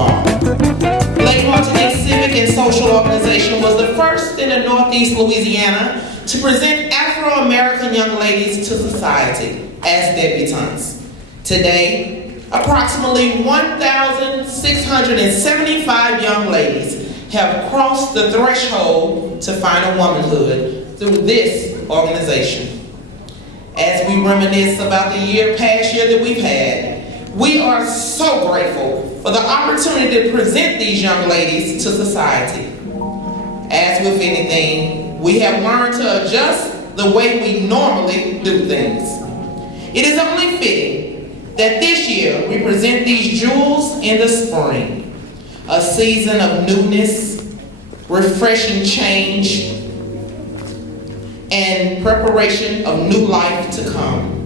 Ball. Les Martinique Civic and Social Organization was the first in the Northeast Louisiana to present Afro-American young ladies to society as debutantes. Today, approximately 1,675 young ladies have crossed the threshold to find womanhood through this organization. As we reminisce about the past year that we've had, we are so grateful for the opportunity to present these young ladies to society. As with anything, we have learned to adjust the way we normally do things. It is only fitting that this year we present these jewels in the spring, a season of newness, refreshing change, and preparation of new life to come.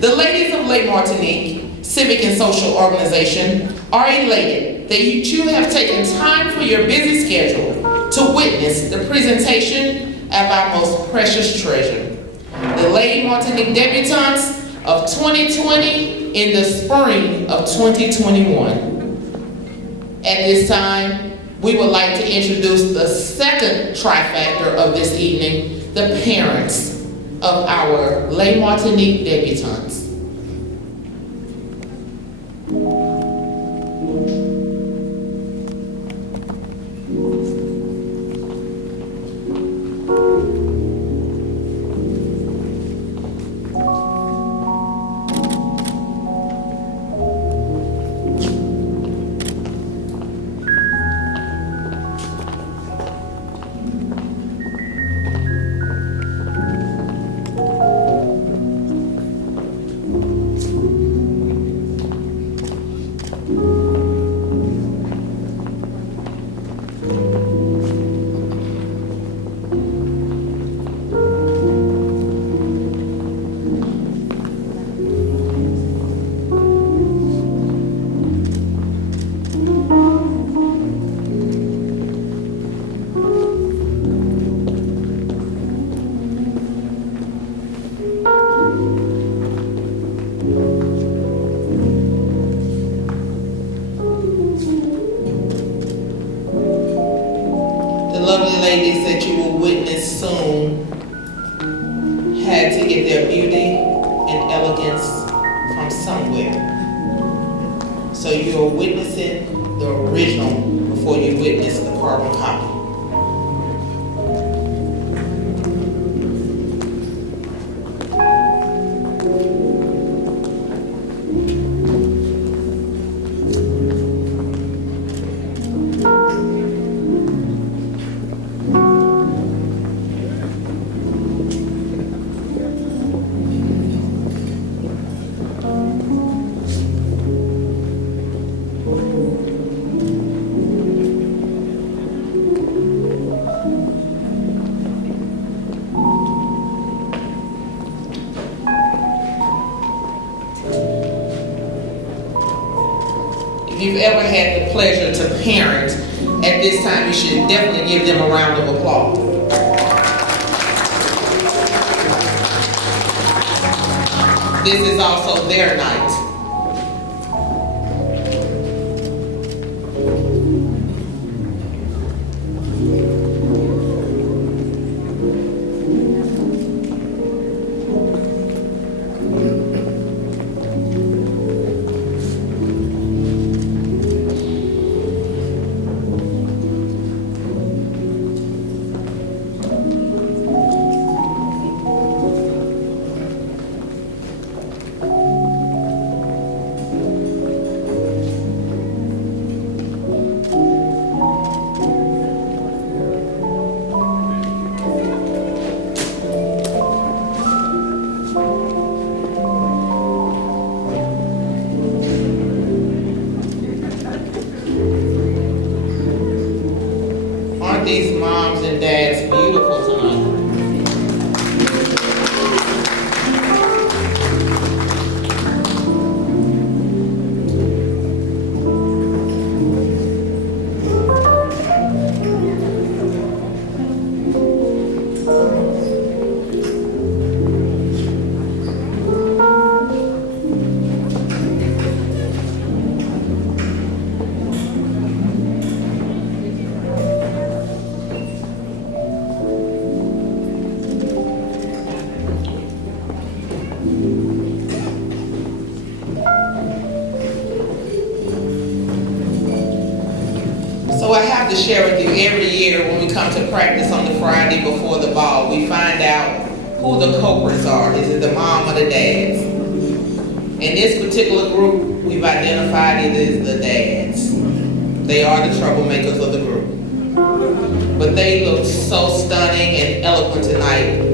The ladies of Les Martinique Civic and Social Organization are elated that you have taken time for your busy schedule to witness the presentation of our most precious treasure, the Les Martinique Debutantes of 2020 in the spring of 2021. At this time, we would like to introduce the second trifactor of this evening, the parents of our Les Martinique Debutantes. Ladies that you will witness soon had to get their beauty and elegance from somewhere. So you are witnessing the original before you witness the carbon copy. If you've ever had the pleasure to parent, at this time you should definitely give them a round of applause. This is also their night. These moms and dads beautiful tonight. So I have to share with you, every year when we come to practice on the Friday before the ball, we find out who the culprits are. Is it the mom or the dads? In this particular group, we've identified it as the dads. They are the troublemakers of the group. But they look so stunning and eloquent tonight.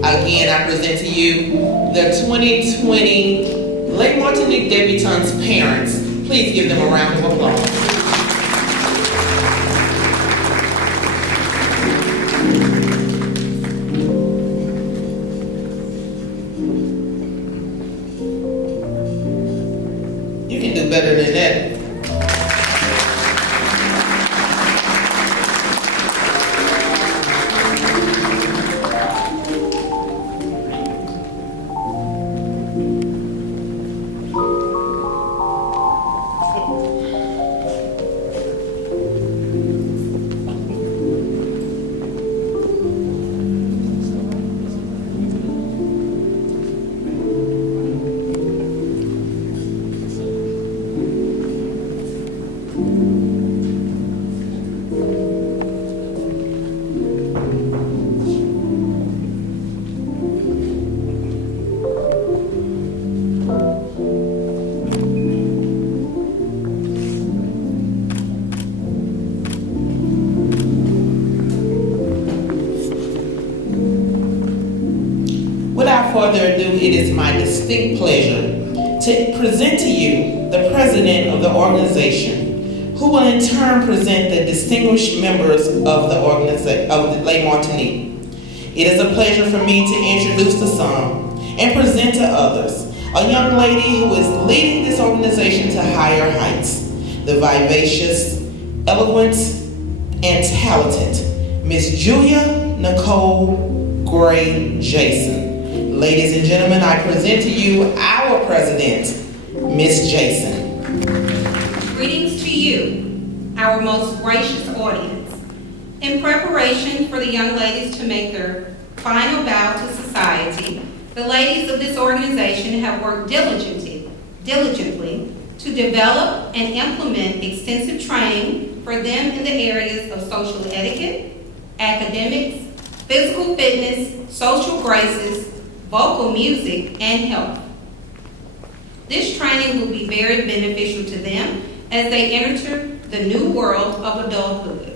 Again, I present to you the 2020 Les Martinique Debutantes parents. Please give them a round of applause. You can do better than that. Without further ado, it is my distinct pleasure to present to you the president of the organization, who will in turn present the distinguished members of the Les Martinique. It is a pleasure for me to introduce to some and present to others a young lady who is leading this organization to higher heights, the vivacious, eloquent, and talented Miss Julia Nicole Gray Jason. Ladies and gentlemen, I present to you our president, Miss Jason. Greetings to you, our most gracious audience. In preparation for the young ladies to make their final bow to society, the ladies of this organization have worked diligently to develop and implement extensive training for them in the areas of social etiquette, academics, physical fitness, social graces, vocal music, and health. This training will be very beneficial to them as they enter the new world of adulthood.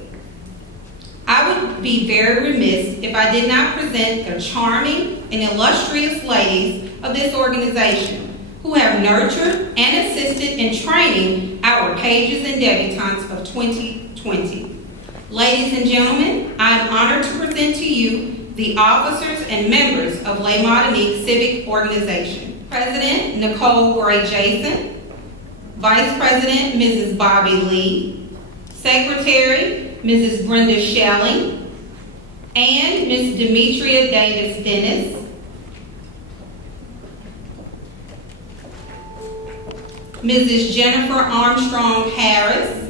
I would be very remiss if I did not present the charming and illustrious ladies of this organization who have nurtured and assisted in training our pages and debutantes of 2020. Ladies and gentlemen, I am honored to present to you the officers and members of Les Martinique Civic Organization. President Nicole Gray Jason, Vice President Mrs. Bobby Lee, Secretary Mrs. Brenda Shelling, and Ms. Demetria Davis Dennis, Mrs. Jennifer Armstrong Harris,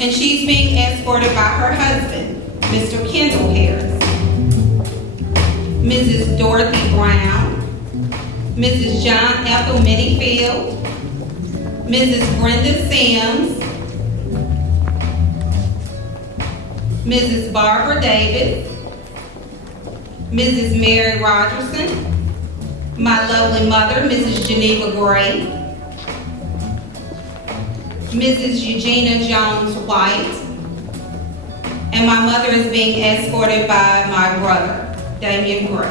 and she's being escorted by her husband, Mr. Kendall Harris, Mrs. Dorothy Brown, Mrs. John Ethel Minifield, Mrs. Brenda Sims, Mrs. Barbara Davis, Mrs. Mary Rogerson, my lovely mother, Mrs. Geneva Gray, Mrs. Eugenia Jones White, and my mother is being escorted by my brother, Damian Gray.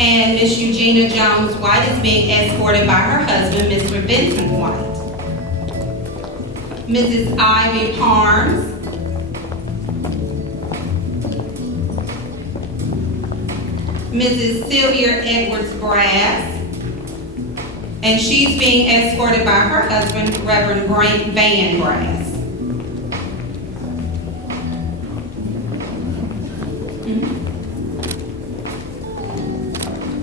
And Miss Eugenia Jones White is being escorted by her husband, Mr. Vincent White. Mrs. Ivy Parms, Mrs. Sylvia Edwards Grass, and she's being escorted by her husband, Reverend Van Grass.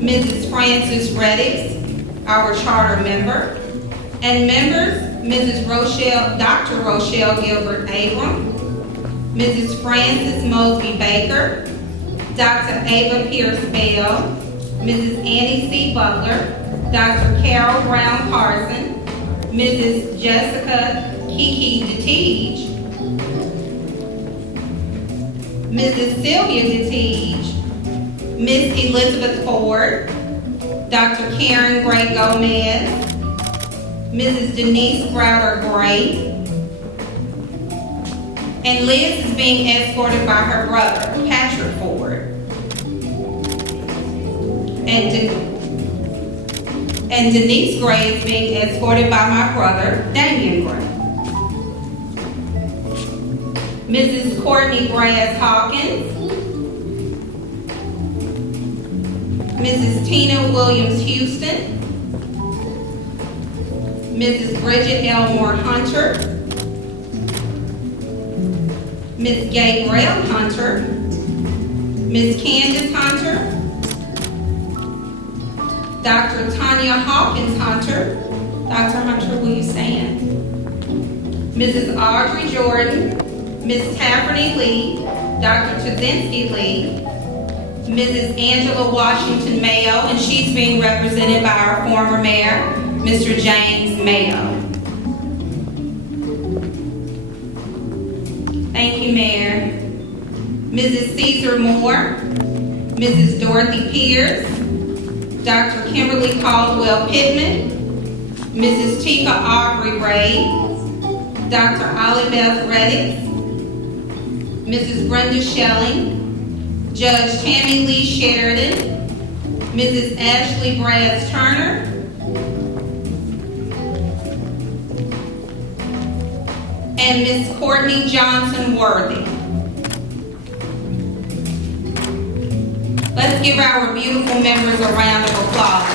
Mrs. Frances Reddix, our charter member, and members, Dr. Rochelle Gilbert Abram, Mrs. Frances Mosby Baker, Dr. Ava Pierce Bell, Mrs. Annie C. Butler, Dr. Carol Brown Carson, Mrs. Jessica Kiki DeTiege, Mrs. Sylvia DeTiege, Miss Elizabeth Ford, Dr. Karen Gray Gomez, Mrs. Denise Browder Gray, and Liz is being escorted by her brother, Patrick Ford. And Denise Gray is being escorted by my brother, Damian Gray. Mrs. Courtney Brass Hawkins, Mrs. Tina Williams Houston, Mrs. Bridget Elmore Hunter, Ms. Gabrielle Hunter, Ms. Candace Hunter, Dr. Tanya Hawkins Hunter. Dr. Hunter, will you stand? Mrs. Audrey Jordan, Ms. Tafferty Lee, Dr. Tuzinski Lee, Mrs. Angela Washington Mayo, and she's being represented by our former mayor, Mr. James Mayo. Thank you, Mayor. Mrs. Caesar Moore, Mrs. Dorothy Pierce, Dr. Kimberly Caldwell Pittman, Mrs. Tika Aubrey Ray, Dr. Oliveth Reddix, Mrs. Brenda Shelling, Judge Tammy Lee Sheridan, Mrs. Ashley Braz Turner, and Ms. Courtney Johnson Worthy. Let's give our beautiful members a round of applause.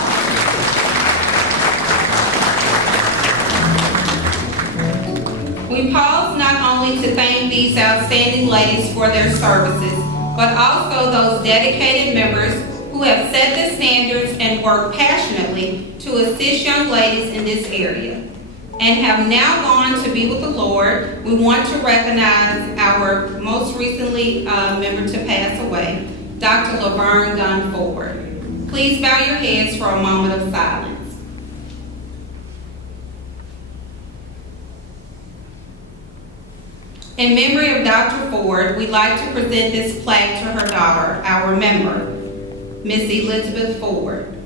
We pause not only to thank these outstanding ladies for their services, but also those dedicated members who have set the standards and work passionately to assist young ladies in this area and have now gone to be with the Lord. We want to recognize our most recently member to pass away, Dr. Laverne Gunn Ford. Please bow your heads for a moment of silence. In memory of Dr. Ford, we'd like to present this plaque to her daughter, our member, Miss Elizabeth Ford.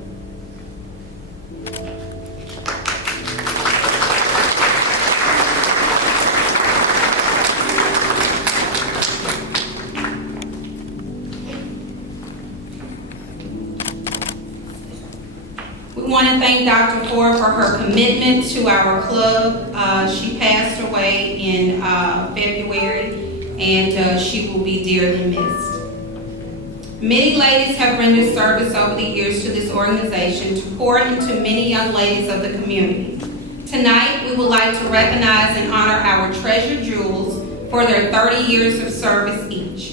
We want to thank Dr. Ford for her commitment to our club. She passed away in February, and she will be dearly missed. Many ladies have rendered service over the years to this organization to pour into many young ladies of the community. Tonight, we would like to recognize and honor our treasured jewels for their 30 years of service each.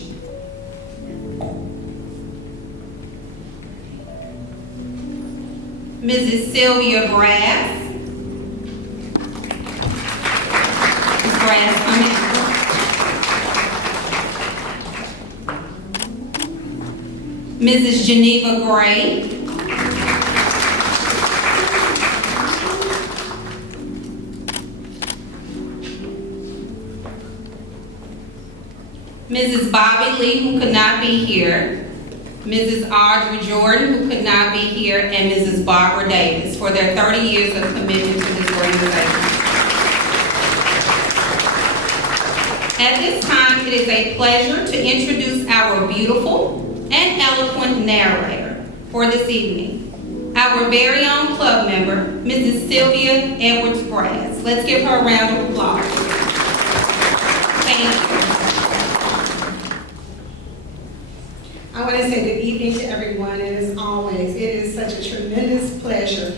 Mrs. Sylvia Brass. Ms. Brass, come in. Mrs. Geneva Gray. Mrs. Bobby Lee, who could not be here. Mrs. Audrey Jordan, who could not be here, and Mrs. Barbara Davis for their 30 years of commitment to this organization. At this time, it is a pleasure to introduce our beautiful and eloquent narrator for this evening, our very own club member, Mrs. Sylvia Edwards Brass. Let's give her a round of applause. Thank you. I want to say good evening to everyone, and as always, it is such a tremendous pleasure.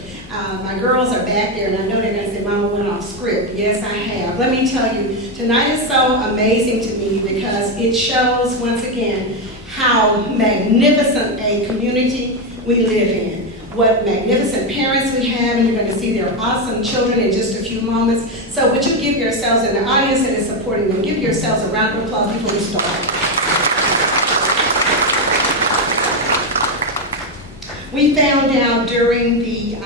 My girls are back there, and I know they're going to say, Mama went off script. Yes, I have. Let me tell you, tonight is so amazing to me because it shows, once again, how magnificent a community we live in. What magnificent parents we have, and you're going to see their awesome children in just a few moments. So would you give yourselves, and the audience that is supporting them, give yourselves a round of applause before we start. We found out during the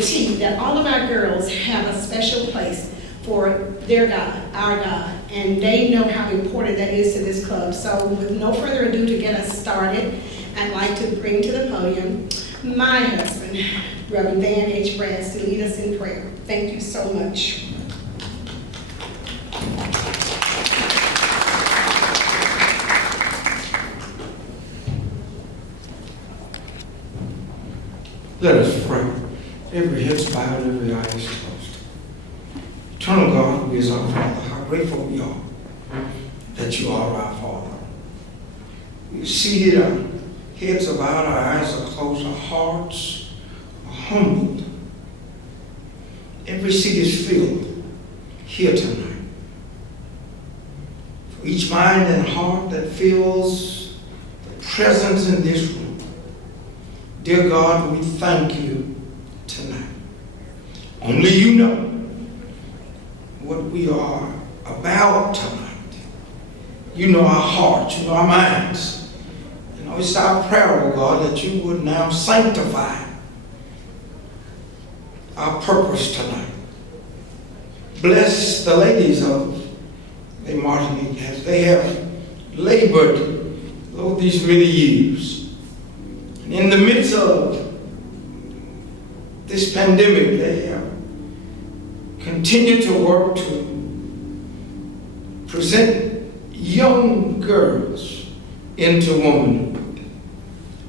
tea that all of our girls have a special place for their God, our God, and they know how important that is to this club. So with no further ado, to get us started, I'd like to bring to the podium my husband, Reverend Van H. Brass, to lead us in prayer. Thank you so much. Let us pray. Every head's bowed, every eye is closed. Eternal God, who is our Father, how grateful we are that you are our Father. We see it, our heads are bowed, our eyes are closed, our hearts are humbled. Every seat is filled here tonight. For each mind and heart that feels the presence in this room, dear God, we thank you tonight. Only you know what we are about tonight. You know our hearts, you know our minds. You know, it's our prayer, oh God, that you would now sanctify our purpose tonight. Bless the ladies of Les Martinique as they have labored all these many years. In the midst of this pandemic, they have continued to work to present young girls into womanhood.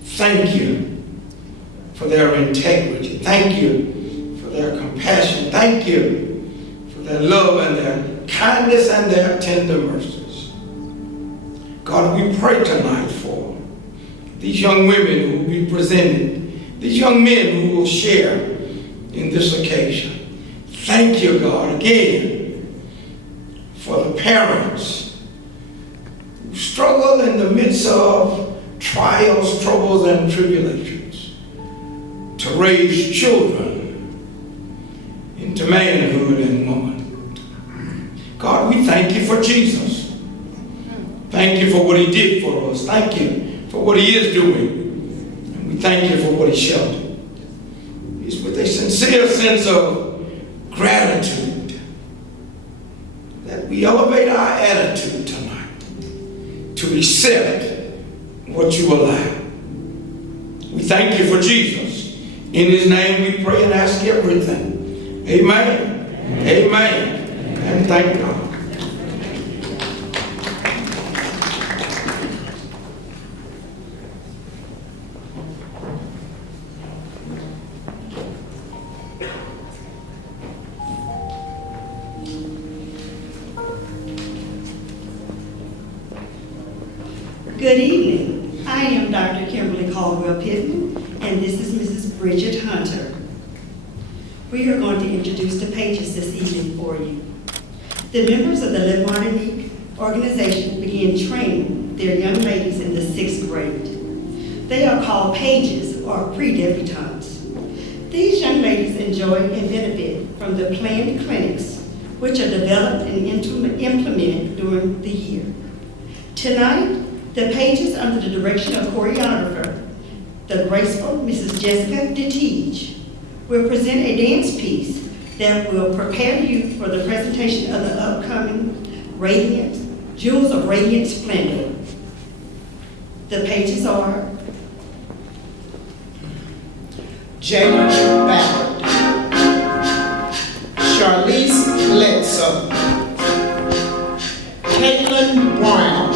Thank you for their integrity. Thank you for their compassion. Thank you for their love and their kindness and their tender mercies. God, we pray tonight for these young women who will be presented, these young men who will share in this occasion. Thank you, God, again, for the parents who struggle in the midst of trials, troubles, and tribulations to raise children into manhood and womanhood. God, we thank you for Jesus. Thank you for what he did for us. Thank you for what he is doing. And we thank you for what he shall do. It's with a sincere sense of gratitude that we elevate our attitude tonight to accept what you allow. We thank you for Jesus. In his name we pray and ask everything. Amen. Amen. And thank God. Good evening. I am Dr. Kimberly Caldwell-Pitman, and this is Mrs. Bridget Hunter. We are going to introduce the pages this evening for you. The members of the Les Martinique organization began training their young ladies in the 6th grade. They are called pages or pre-debutantes. These young ladies enjoy and benefit from the planned clinics, which are developed and implemented during the year. Tonight, the pages, under the direction of choreographer, the graceful Mrs. Jessica DeTiege, will present a dance piece that will prepare you for the presentation of the upcoming Jewels of Radiant Splendor. The pages are Jada Ballard, Charlize Bledsoe, Caitlin Brown,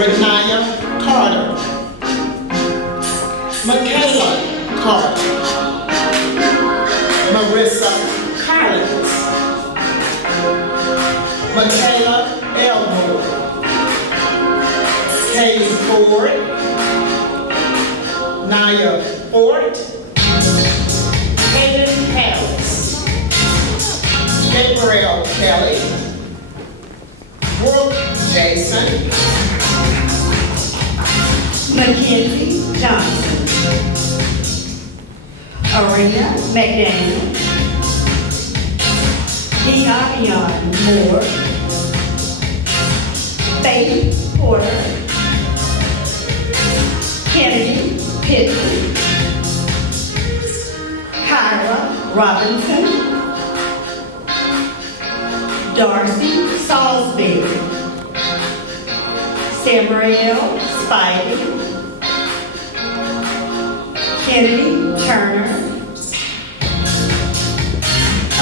Renaya Carter, Michaela Carter, Marissa Collins, Michaela Elmore, Kay Ford, Naya Ford, Hayden Harris, Gabriel Kelly, Brooke Jason, Mackenzie Johnson. Arena McDaniel. Dion Moore. Faith Porter. Kennedy Pittman. Kyra Robinson. Darcy Salisbury. Samuel Spivey. Kennedy Turner.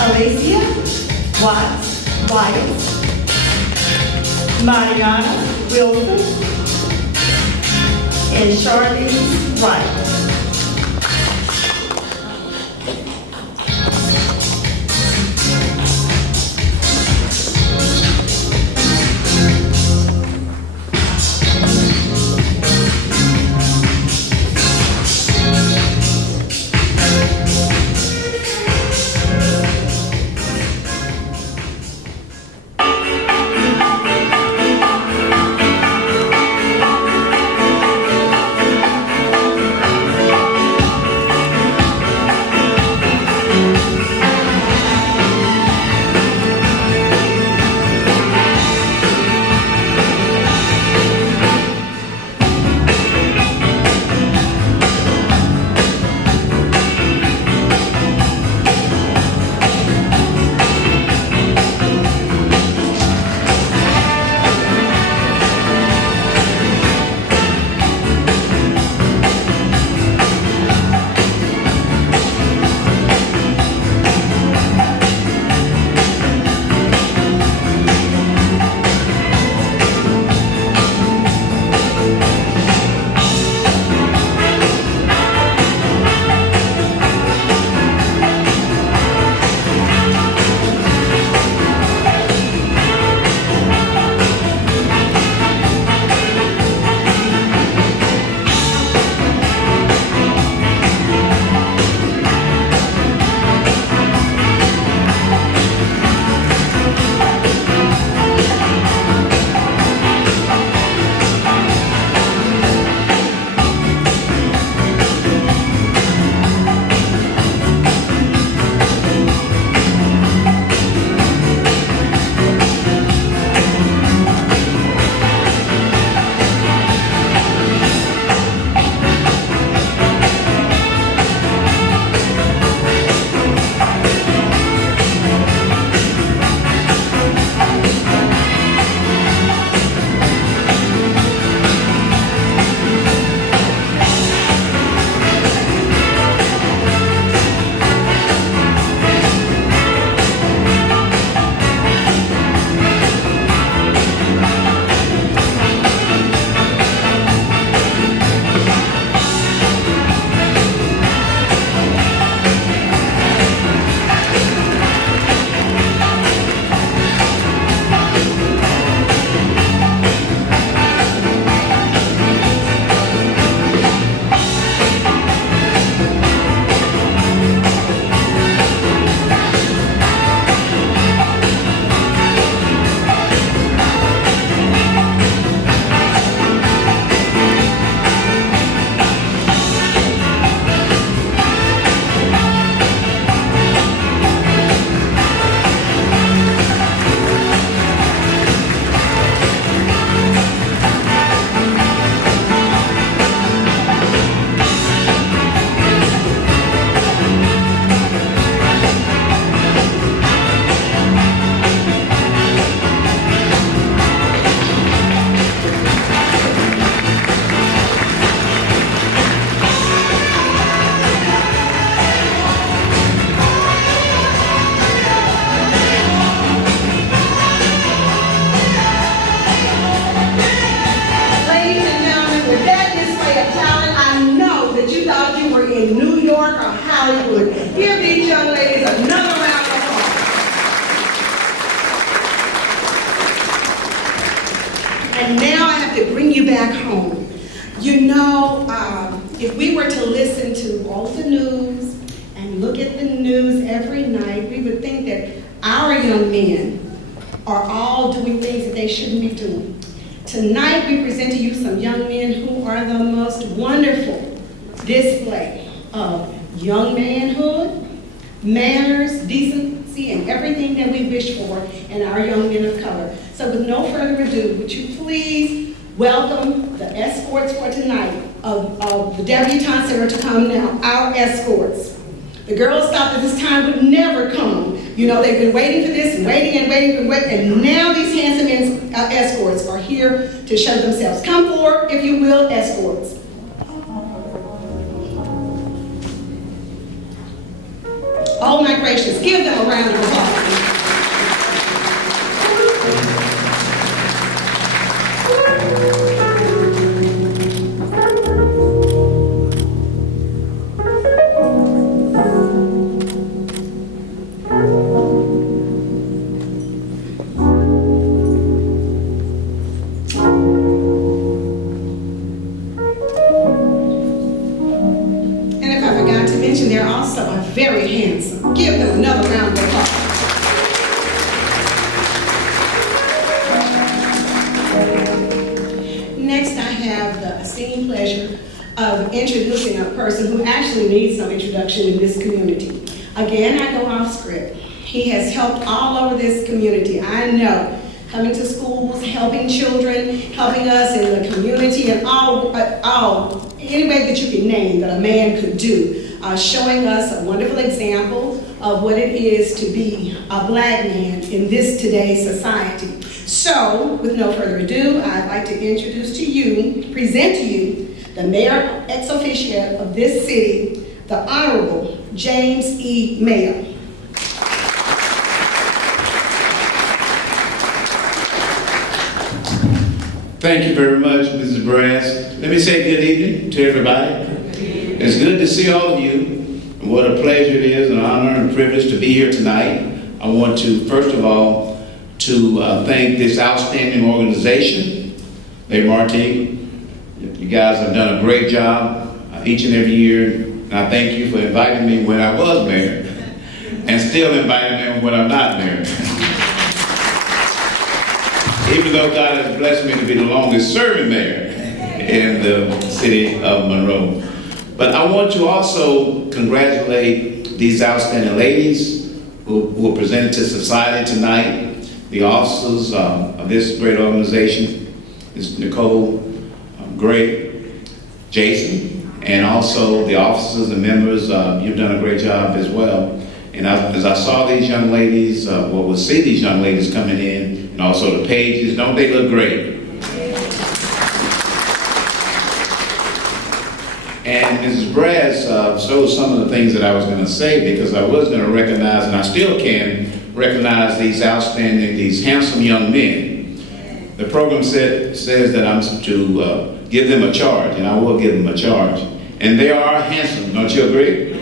Alicia Watts White. Mariana Wilson. And Charlene Wright. And now I have to bring you back home. You know, if we were to listen to all the news and look at the news every night, we would think that our young men are all doing things that they shouldn't be doing. Tonight, we present to you some young men who are the most wonderful display of young manhood, manners, decency, and everything that we wish for in our young men of color. So with no further ado, would you please welcome the escorts for tonight of the debutantes that are to come now, our escorts. The girls thought that this time would never come. You know, they've been waiting for this and waiting and waiting and waiting, and now these handsome escorts are here to show themselves. Come forward, if you will, escorts. Oh my gracious, give them a round of applause. They're also very handsome. Give them another round of applause. Next, I have the esteemed pleasure of introducing a person who actually needs no introduction in this community. Again, I go off script. He has helped all over this community. I know, coming to schools, helping children, helping us in the community, and all any way that you can name that a man could do. Showing us a wonderful example of what it is to be a black man in this today's society. So, with no further ado, I'd like to present to you, the mayor ex officio of this city, the Honorable James E. Mayo. Thank you very much, Mrs. Brass. Let me say good evening to everybody. It's good to see all of you. What a pleasure it is, an honor and a privilege to be here tonight. I want to, first of all, thank this outstanding organization, Les Martinique. You guys have done a great job each and every year. And I thank you for inviting me when I was mayor and still inviting me when I'm not mayor. Even though God has blessed me to be the longest serving mayor in the city of Monroe. But I want to also congratulate these outstanding ladies who are presented to society tonight, the officers of this great organization, Ms. Nicole, Gray, Jason, and also the officers and members. You've done a great job as well. And as I saw these young ladies, will see these young ladies coming in, and also the pages, don't they look great? And Mrs. Brass showed some of the things that I was going to say, because I was going to recognize, and I still can recognize these outstanding, these handsome young men. The program says that I'm to give them a charge, and I will give them a charge. And they are handsome, don't you agree?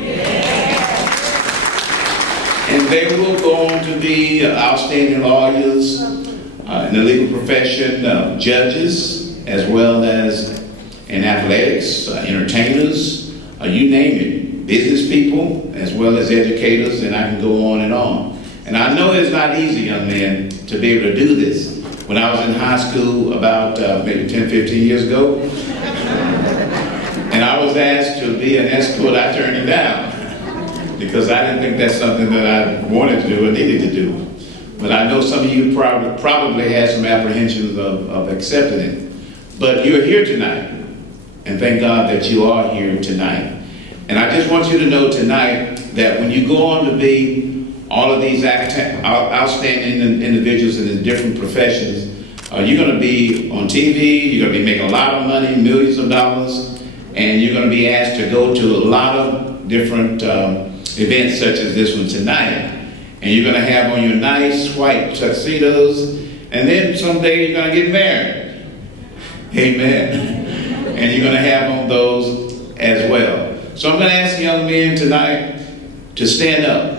And they will go on to be outstanding lawyers in the legal profession, judges, as well as in athletics, entertainers, you name it, business people, as well as educators, and I can go on. And I know it's not easy, young men, to be able to do this. When I was in high school about maybe 10, 15 years ago, and I was asked to be an escort, I turned it down because I didn't think that's something that I wanted to do or needed to do. But I know some of you probably had some apprehensions of accepting it. But you're here tonight. And thank God that you are here tonight. And I just want you to know tonight that when you go on to be all of these outstanding individuals in the different professions, you're going to be on TV, you're going to be making a lot of money, millions of dollars, and you're going to be asked to go to a lot of different events such as this one tonight. And you're going to have on your nice white tuxedos, and then someday you're going to get married. Amen. And you're going to have on those as well. So I'm going to ask young men tonight to stand up.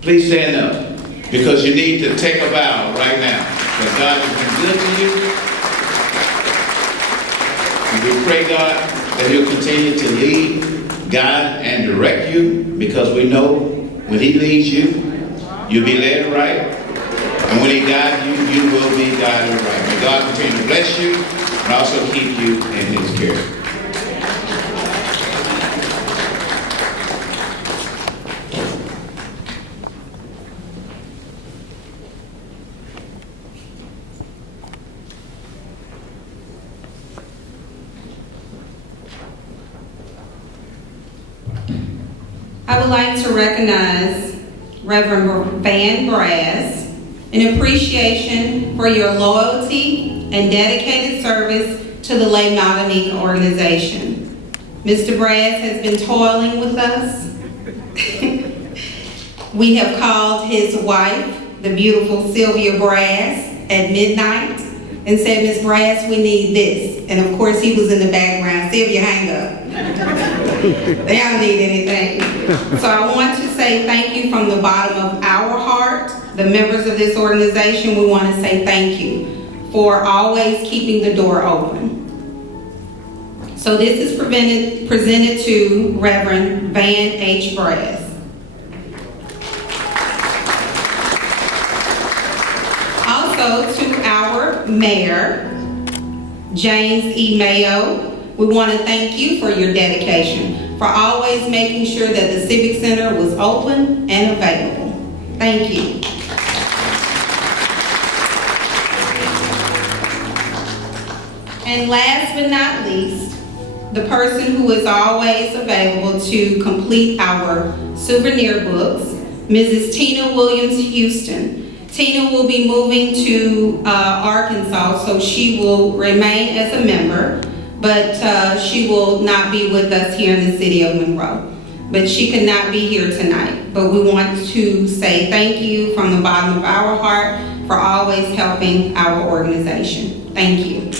Please stand up, because you need to take a vow right now that God has been good to you. And we pray, God, that He'll continue to lead, guide, and direct you, because we know when He leads you, you'll be led right. And when He guides you, you will be guided right. May God continue to bless you and also keep you in His care. I would like to recognize Reverend Van Brass in appreciation for your loyalty and dedicated service to the Les Martinique organization. Mr. Brass has been toiling with us. We have called his wife, the beautiful Sylvia Brass, at midnight and said, Ms. Brass, we need this. And of course, he was in the background. Sylvia, hang up. They don't need anything. So I want to say thank you from the bottom of our heart. The members of this organization, we want to say thank you for always keeping the door open. So this is presented to Reverend Van H. Brass. Also to our mayor, James E. Mayo, we want to thank you for your dedication, for always making sure that the Civic Center was open and available. Thank you. And last but not least, the person who is always available to complete our souvenir books, Mrs. Tina Williams Houston. Tina will be moving to Arkansas, so she will remain as a member, but she will not be with us here in the city of Monroe. But she could not be here tonight. But we want to say thank you from the bottom of our heart for always helping our organization. Thank you.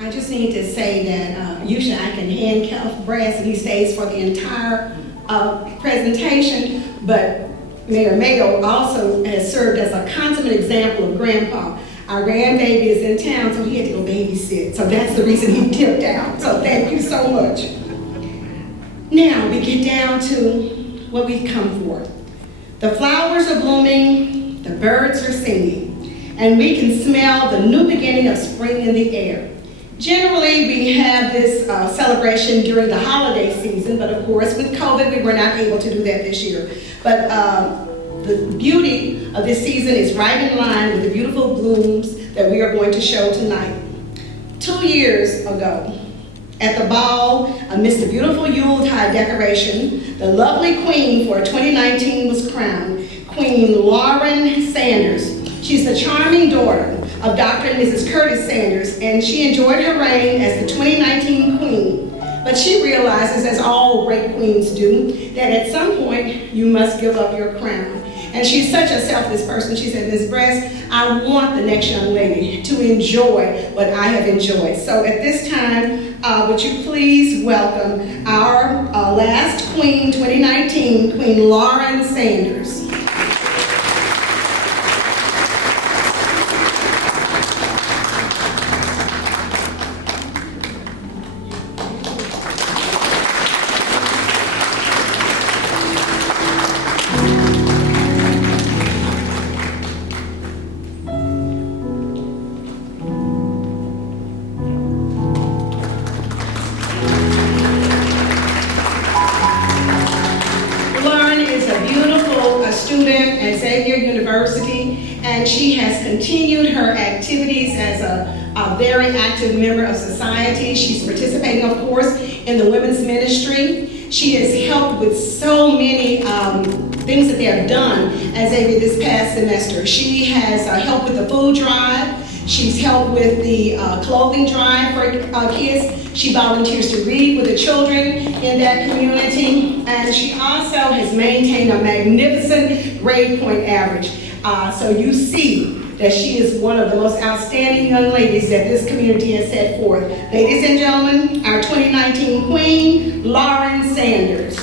I just need to say that usually I can handcuff Brass and he stays for the entire presentation, but Mayor Mayo also has served as a consummate example of grandpa. Our grandbaby is in town, so he had to go babysit. So that's the reason he tipped out. So thank you so much. Now we get down to what we've come for. The flowers are blooming, the birds are singing, and we can smell the new beginning of spring in the air. Generally, we have this celebration during the holiday season, but of course, with COVID, we were not able to do that this year. But the beauty of this season is right in line with the beautiful blooms that we are going to show tonight. 2 years ago, at the ball, amidst the beautiful Yuletide decoration, the lovely queen for 2019 was crowned, Queen Lauren Sanders. She's the charming daughter of Dr. and Mrs. Curtis Sanders, and she enjoyed her reign as the 2019 queen. But she realizes, as all great queens do, that at some point you must give up your crown. And she's such a selfless person. She said, Ms. Brass, I want the next young lady to enjoy what I have enjoyed. So at this time, would you please welcome our last queen, 2019, Queen Lauren Sanders. And she has continued her activities as a very active member of society. She's participating, of course, in the women's ministry. She has helped with so many things that they have done as Avery this past semester. She has helped with the food drive. She's helped with the clothing drive for kids. She volunteers to read with the children in that community. And she also has maintained a magnificent grade point average. So you see that she is one of the most outstanding young ladies that this community has set forth. Ladies and gentlemen, our 2019 Queen, Lauren Sanders.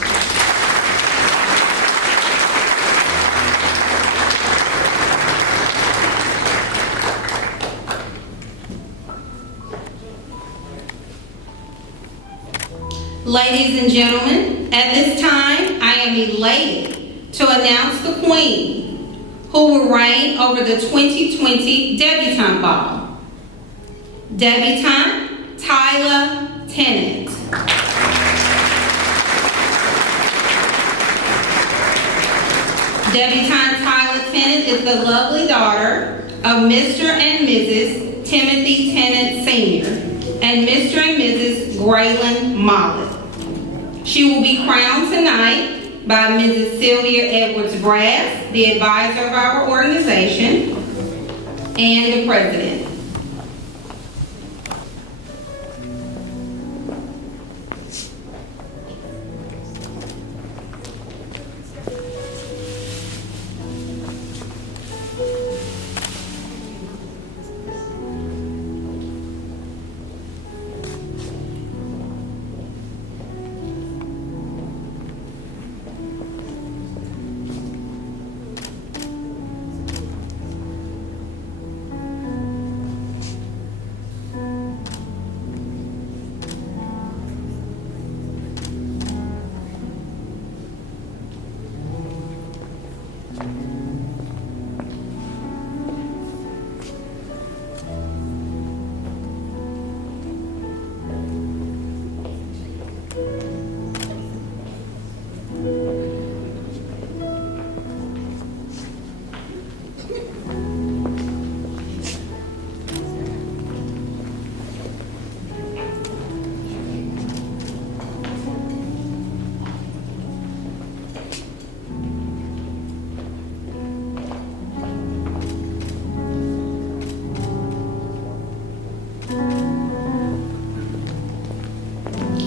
Ladies and gentlemen, at this time, I am elated to announce the Queen, who will reign over the 2020 Debutante Ball. Debutante Tyler Tennant. Debutante Tyler Tennant is the lovely daughter of Mr. and Mrs. Timothy Tennant Sr. and Mr. and Mrs. Graylin Mollett. She will be crowned tonight by Mrs. Sylvia Edwards Brass, the advisor of our organization, and the president.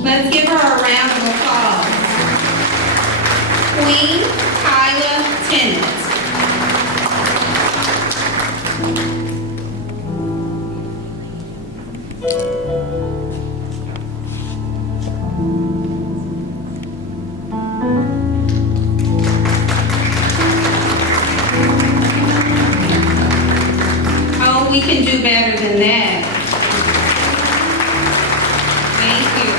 Let's give her a round of applause. Queen Tyler Tennant. Oh, we can do better than that. Thank you.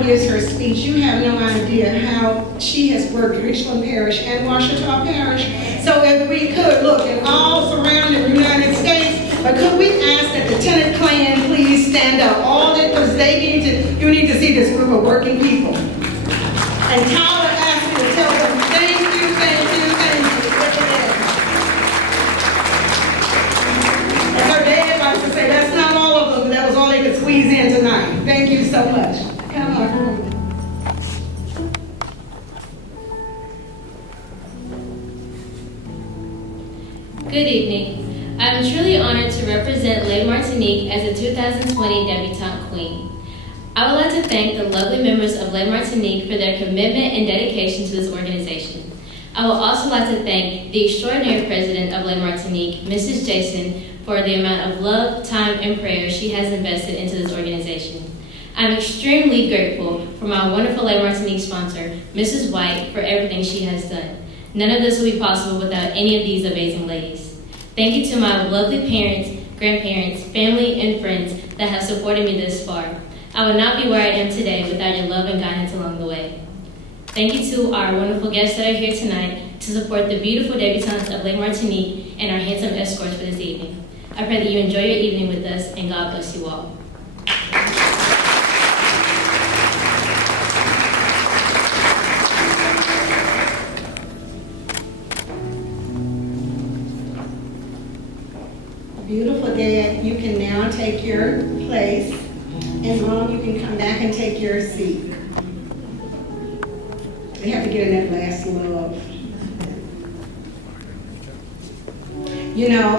Gives her speech, you have no idea how she has worked Richland Parish and Washita Parish. So if we could look in all surrounding United States, but could we ask that the Tennant clan please stand up? All that, because you need to see this group of working people. And Tyler asked me to tell them thank you, thank you, thank you. Look at that. And her dad likes to say that's not all of them, but that was all they could squeeze in tonight. Thank you so much. Come on. Good evening. I'm truly honored to represent Les Martinique as the 2020 Debutante Queen. I would like to thank the lovely members of Les Martinique for their commitment and dedication to this organization. I would also like to thank the extraordinary president of Les Martinique, Mrs. Jason, for the amount of love, time, and prayer she has invested into this organization. I'm extremely grateful for my wonderful Les Martinique sponsor, Mrs. White, for everything she has done. None of this would be possible without any of these amazing ladies. Thank you to my lovely parents, grandparents, family, and friends that have supported me this far. I would not be where I am today without your love and guidance along the way. Thank you to our wonderful guests that are here tonight to support the beautiful debutantes of Les Martinique and our handsome escorts for this evening. I pray that you enjoy your evening with us, and God bless you all. Beautiful day. You can now take your place, and Mom, you can come back and take your seat. They have to get in that last love. You know,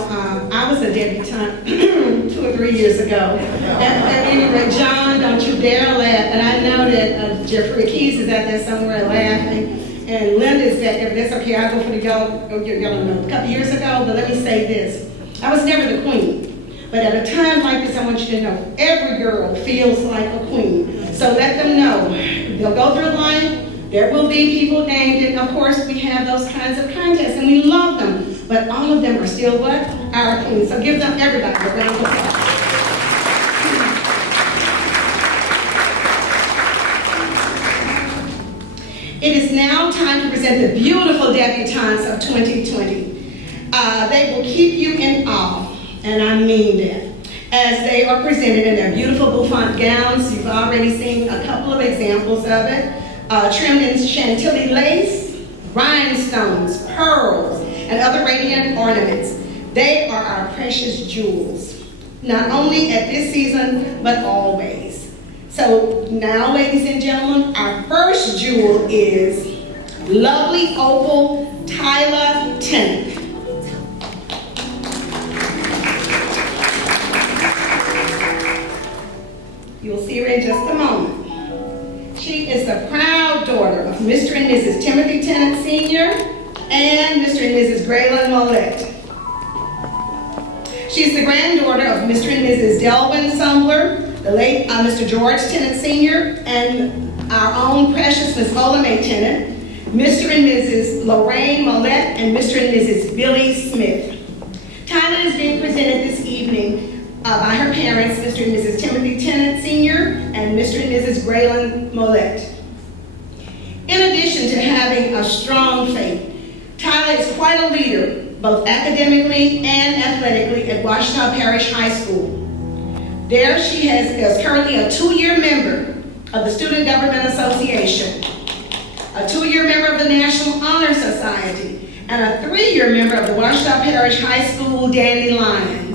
I was a debutante 2 or 3 years ago. And anyway, John, don't you dare laugh. And I know that Jeffrey Keys is out there somewhere laughing. And Linda's back there, but that's okay. I'll go for the yellow note. A couple years ago, but let me say this. I was never the queen. But at a time like this, I want you to know, every girl feels like a queen. So let them know. They'll go through life. There will be people named, and of course we have those kinds of contests, and we love them. But all of them are still what? Our queens. So give them, everybody, a round of applause. It is now time to present the beautiful debutantes of 2020. They will keep you in awe, and I mean that, as they are presented in their beautiful bouffant gowns. You've already seen a couple of examples of it. Trimmed in chantilly lace, rhinestones, pearls, and other radiant ornaments. They are our precious jewels, not only at this season, but always. So now, ladies and gentlemen, our first jewel is lovely opal Tyler Tennant. You'll see her in just a moment. She is the proud daughter of Mr. and Mrs. Timothy Tennant Sr. and Mr. and Mrs. Graylin Mollett. She's the granddaughter of Mr. and Mrs. Delvin Sumbler, the late Mr. George Tennant Sr., and our own precious Miss Ola Mae Tennant, Mr. and Mrs. Lorraine Mollett, and Mr. and Mrs. Billy Smith. Tyler is being presented this evening by her parents, Mr. and Mrs. Timothy Tennant Sr. and Mr. and Mrs. Graylin Mollett. In addition to having a strong faith, Tyler is quite a leader, both academically and athletically at Washita Parish High School. There she is currently a 2-year member of the Student Government Association, a 2-year member of the National Honor Society, and a 3-year member of the Washita Parish High School Dandelions.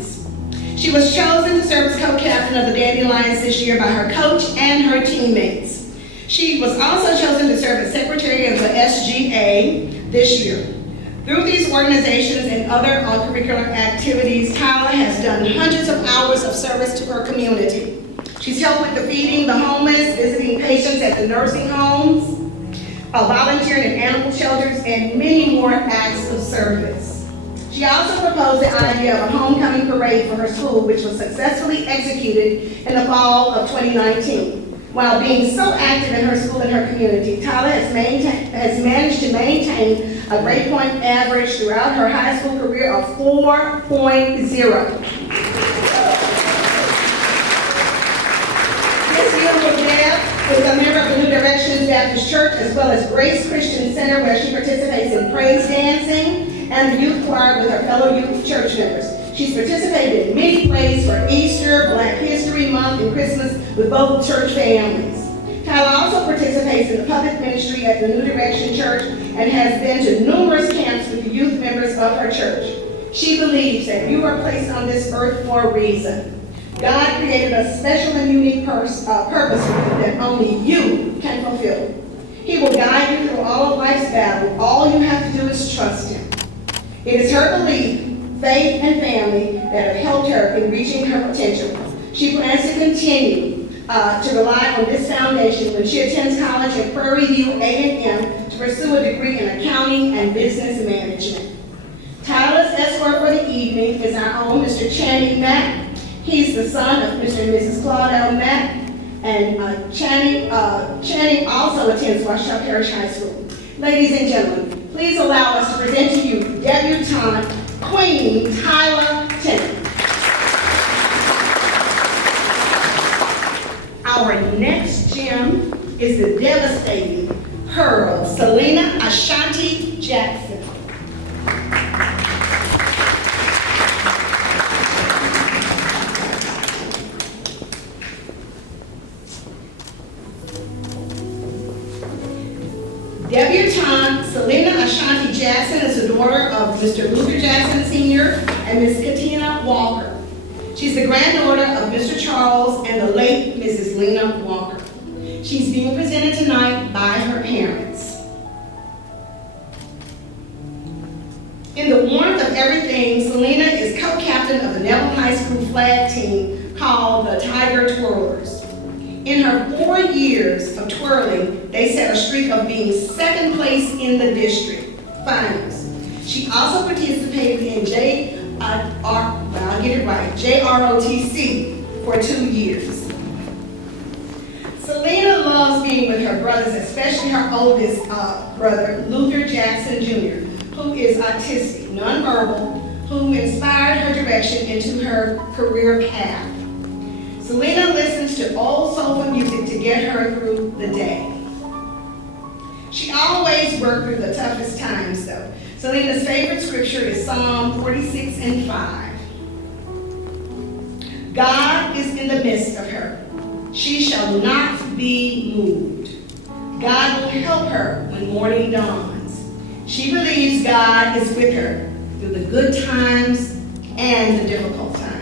She was chosen to serve as co-captain of the Dandelions this year by her coach and her teammates. She was also chosen to serve as secretary of the SGA this year. Through these organizations and other curricular activities, Tyler has done hundreds of hours of service to her community. She's helped with the feeding the homeless, visiting patients at the nursing homes, volunteering in animal shelters, and many more acts of service. She also proposed the idea of a homecoming parade for her school, which was successfully executed in the fall of 2019. While being so active in her school and her community, Tyler has managed to maintain a grade point average throughout her high school career of 4.0. This beautiful gal is a member of the New Directions Baptist Church, as well as Grace Christian Center, where she participates in praise dancing and the youth choir with her fellow youth church members. She's participated in many plays for Easter, Black History Month, and Christmas with both church families. Tyler also participates in the public ministry at the New Direction Church and has been to numerous camps with the youth members of her church. She believes that you are placed on this earth for a reason. God created a special and unique purpose for you that only you can fulfill. He will guide you through all of life's battle. All you have to do is trust Him. It is her belief, faith, and family that have helped her in reaching her potential. She plans to continue to rely on this foundation when she attends college at Prairie View A&M to pursue a degree in accounting and business management. Tyler's escort for the evening is our own Mr. Channing Mack. He's the son of Mr. and Mrs. Claudel Mack, And Channing also attends Washita Parish High School. Ladies and gentlemen, please allow us to present to you debutante Queen Tyler Tennant. Our next gem is the devastating Pearl Selena Ashanti Jackson. Debutante Selena Ashanti Jackson is the daughter of Mr. Luther Jackson Sr. and Miss Katina Walker. She's the granddaughter of Mr. Charles and the late Mrs. Lena Walker. She's being presented tonight by her parents. In the warmth of everything, Selena is co-captain of the Neville High School flag team called the Tiger Twirlers. In her 4 years of twirling, they set a streak of being second place in the district finals. She also participated in JROTC for 2 years. Selena loves being with her brothers, especially her oldest brother, Luther Jackson Jr., who is autistic, nonverbal, who inspired her direction into her career path. Selena listens to old soulful music to get her through the day. She always worked through the toughest times, though. Selena's favorite scripture is Psalm 46:5. God is in the midst of her. She shall not be moved. God will help her when morning dawns. She believes God is with her through the good times and the difficult times.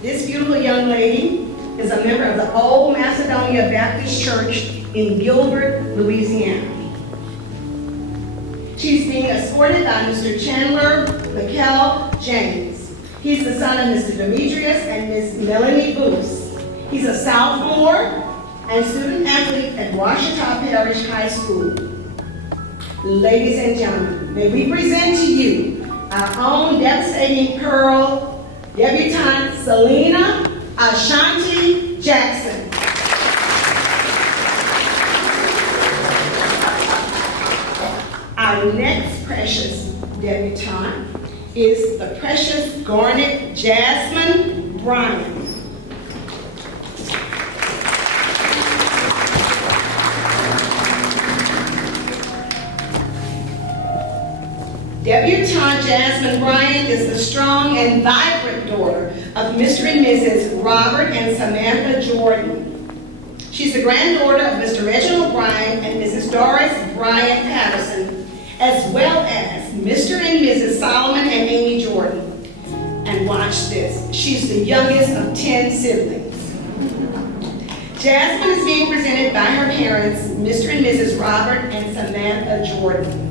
This beautiful young lady is a member of the Old Macedonia Baptist Church in Gilbert, Louisiana. She's being escorted by Mr. Chandler McKell James. He's the son of Mr. Demetrius and Miss Melanie Booth. He's a sophomore and student athlete at Washita Parish High School. Ladies and gentlemen, may we present to you our own devastating Pearl debutante Selena Ashanti Jackson. Our next precious debutante is the precious Garnet Jasmine Bryan. Debutante Jasmine Bryan is the strong and vibrant daughter of Mr. and Mrs. Robert and Samantha Jordan. She's the granddaughter of Mr. Reginald Bryan and Mrs. Doris Bryan Patterson, as well as Mr. and Mrs. Solomon and Amy Jordan. And watch this, she's the youngest of 10 siblings. Jasmine is being presented by her parents, Mr. and Mrs. Robert and Samantha Jordan.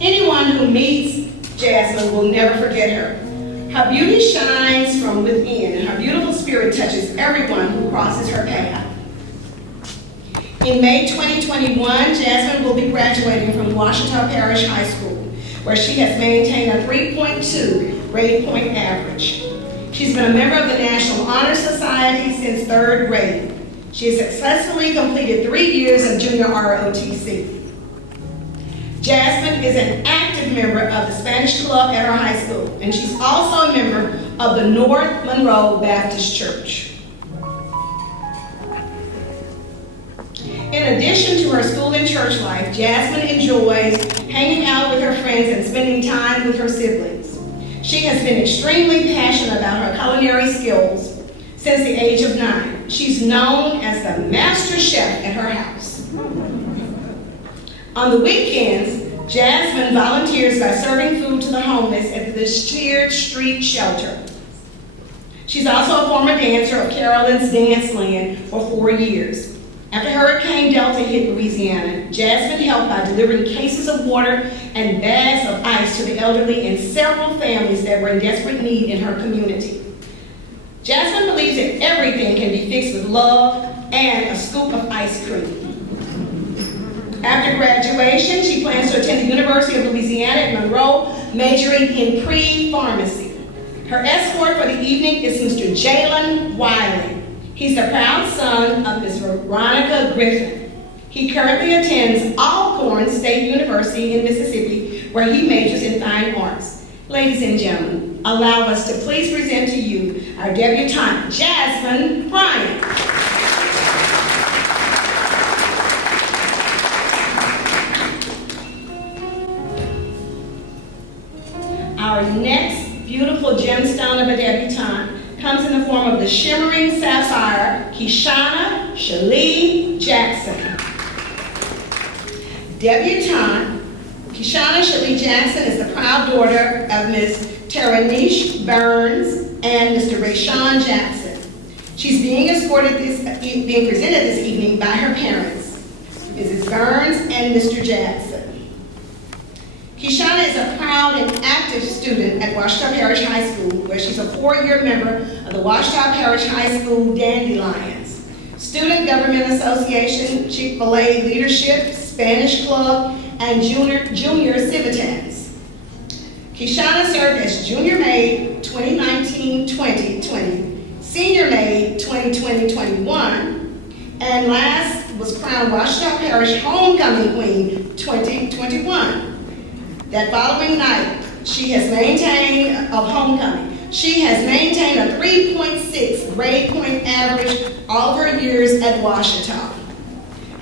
Anyone who meets Jasmine will never forget her. Her beauty shines from within, and her beautiful spirit touches everyone who crosses her path. In May 2021, Jasmine will be graduating from Washita Parish High School, where she has maintained a 3.2 grade point average. She's been a member of the National Honor Society since 3rd grade. She has successfully completed 3 years of junior ROTC. Jasmine is an active member of the Spanish Club at her high school, and she's also a member of the North Monroe Baptist Church. In addition to her school and church life, Jasmine enjoys hanging out with her friends and spending time with her siblings. She has been extremely passionate about her culinary skills since the age of 9. She's known as the master chef at her house. On the weekends, Jasmine volunteers by serving food to the homeless at the Sheard Street Shelter. She's also a former dancer of Carolyn's Dance Land for 4 years. After Hurricane Delta hit Louisiana, Jasmine helped by delivering cases of water and bags of ice to the elderly and several families that were in desperate need in her community. Jasmine believes that everything can be fixed with love and a scoop of ice cream. After graduation, she plans to attend the University of Louisiana at Monroe, majoring in pre-pharmacy. Her escort for the evening is Mr. Jalen Wiley. He's the proud son of Ms. Veronica Griffin. He currently attends Alcorn State University in Mississippi, where he majors in fine arts. Ladies and gentlemen, allow us to please present to you our debutante, Jasmine Bryant. Our next beautiful gemstone of a debutante comes in the form of the shimmering sapphire, Kishana Shalee Jackson. Debutante, Kishana Shalee Jackson is the proud daughter of Ms. Taranish Burns and Mr. Rayshawn Jackson. She's being presented this evening by her parents, Mrs. Burns and Mr. Jackson. Kishana is a proud and active student at Ouachita Parish High School, where she's a 4-year member of the Ouachita Parish High School Dandelions, Student Government Association, Chick-fil-A Leadership, Spanish Club, and Junior Civitas. Kishana served as Junior Maid 2019-2020, Senior Maid 2020-21, and last was crowned Ouachita Parish Homecoming Queen 2021. That following night, she has maintained a 3.6 grade point average all of her years at Ouachita.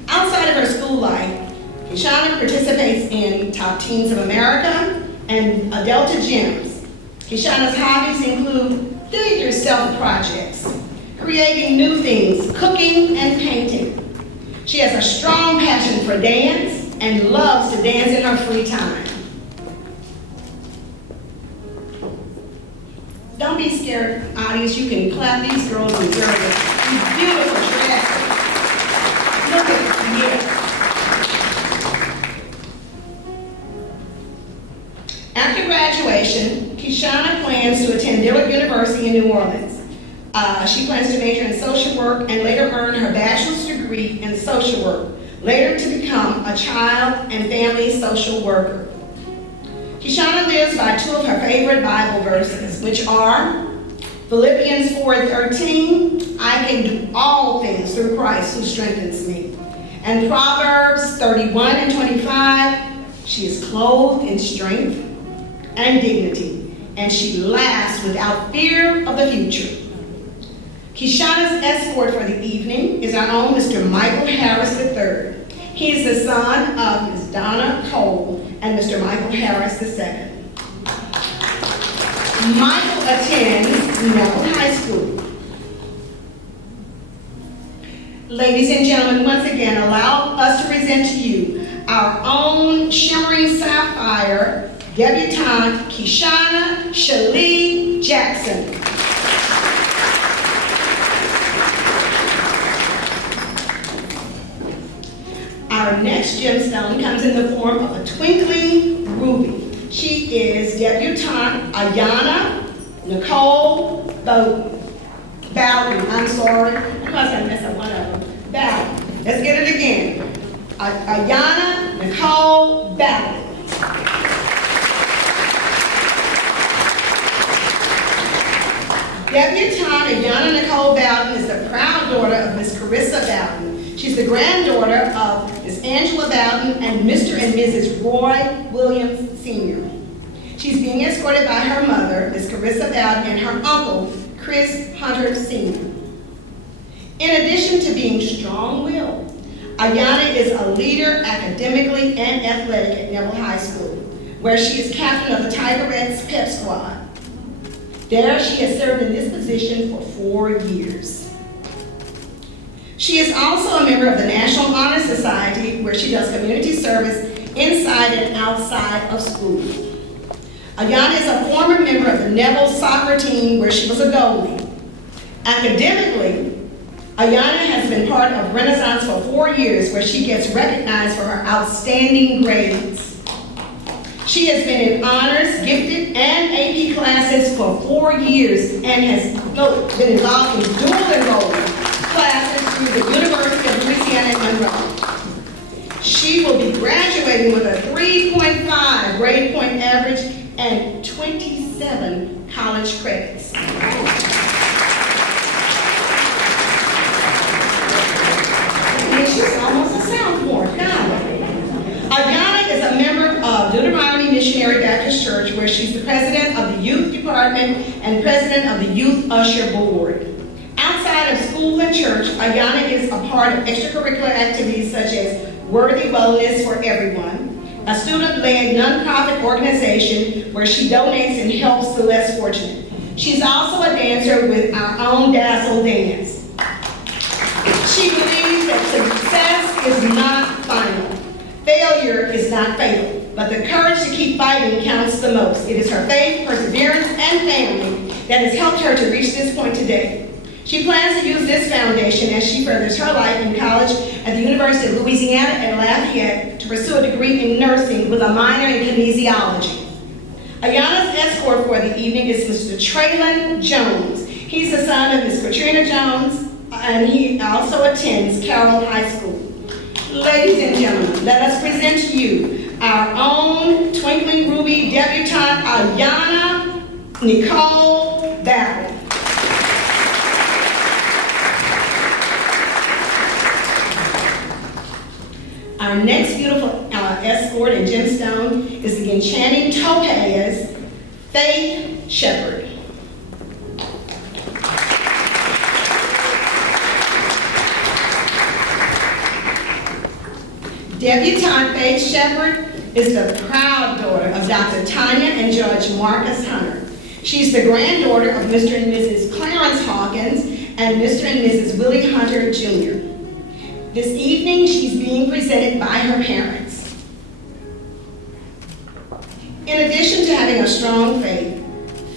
Outside of her school life, Kishana participates in Top Teens of America and Delta Gyms. Kishana's hobbies include do-it-yourself projects, creating new things, cooking, and painting. She has a strong passion for dance and loves to dance in her free time. Don't be scared, audience. You can clap. These girls deserve it. These beautiful dresses. Look at them. After graduation, Kishana plans to attend Dillard University in New Orleans. She plans to major in social work and later earn her bachelor's degree in social work, later to become a child and family social worker. Kishana lives by two of her favorite Bible verses, which are Philippians 4:13, I can do all things through Christ who strengthens me. And Proverbs 31:25, she is clothed in strength and dignity, and she laughs without fear of the future. Kishana's escort for the evening is our own Mr. Michael Harris III. He is the son of Ms. Donna Cole and Mr. Michael Harris II. Michael attends Neville High School. Ladies and gentlemen, once again, allow us to present to you our own shimmering sapphire debutante, Kishana Shalee Jackson. Our next gemstone comes in the form of a twinkling ruby. She is debutante Ayana Nicole Bowden. I'm sorry. I must have messed up one of them. Bowden. Let's get it again. Ayana Nicole Bowden. Debutante Ayana Nicole Bowden is the proud daughter of Miss Carissa Bowden. She's the granddaughter of Miss Angela Bowden and Mr. and Mrs. Roy Williams Sr. She's being escorted by her mother, Miss Carissa Bowden, and her uncle, Chris Hunter Sr. In addition to being strong-willed, Ayana is a leader academically and athletic at Neville High School, where she is captain of the Tigerettes Pep Squad. There, she has served in this position for 4 years. She is also a member of the National Honor Society, where she does community service inside and outside of school. Ayana is a former member of the Neville soccer team, where she was a goalie. Academically, Ayana has been part of Renaissance for 4 years, where she gets recognized for her outstanding grades. She has been in honors, gifted, and AP classes for 4 years and has been involved in dual enrollment classes through the University of Louisiana at Monroe. She will be graduating with a 3.5 grade point average and 27 college credits. She's almost a sophomore. Ayana is a member of Deuteronomy Missionary Baptist Church, where she's the president of the youth department and president of the youth usher board. Outside of school and church, Ayana is a part of extracurricular activities such as Worthy Wellness for Everyone, a student-led nonprofit organization where she donates and helps the less fortunate. She's also a dancer with our own Dazzle Dance. She believes that success is not final. Failure is not fatal, but the courage to keep fighting counts the most. It is her faith, perseverance, and family that has helped her to reach this point today. She plans to use this foundation as she furthers her life in college at the University of Louisiana at Lafayette to pursue a degree in nursing with a minor in kinesiology. Ayana's escort for the evening is Mr. Traylon Jones. He's the son of Ms. Katrina Jones, and he also attends Carroll High School. Ladies and gentlemen, let us present to you our own Twinkling Ruby debutante, Ayana Nicole Barrett. Our next beautiful escort and gemstone is the enchanting topaz, Faith Shepherd. Debutante Faith Shepherd is the proud daughter of Dr. Tanya and George Marcus Hunter. She's the granddaughter of Mr. and Mrs. Clarence Hawkins and Mr. and Mrs. Willie Hunter Jr. This evening, she's being presented by her parents. In addition to having a strong faith,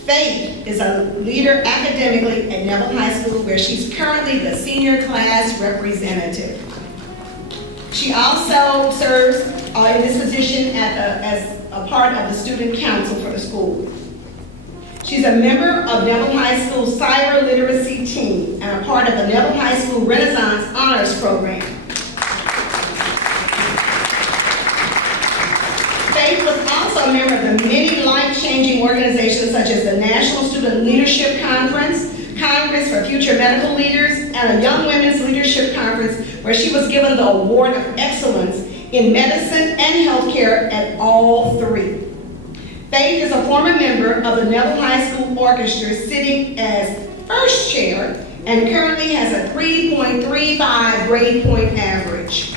Faith is a leader academically at Neville High School, where she's currently the senior class representative. She also serves in this position as a part of the student council for the school. She's a member of Neville High School's cyber literacy team and a part of the Neville High School Renaissance Honors Program. Faith was also a member of the many life-changing organizations such as the National Student Leadership Conference, Congress for Future Medical Leaders, and a Young Women's Leadership Conference, where she was given the Award of Excellence in Medicine and Healthcare at all three. Faith is a former member of the Neville High School Orchestra, sitting as first chair, and currently has a 3.35 grade point average.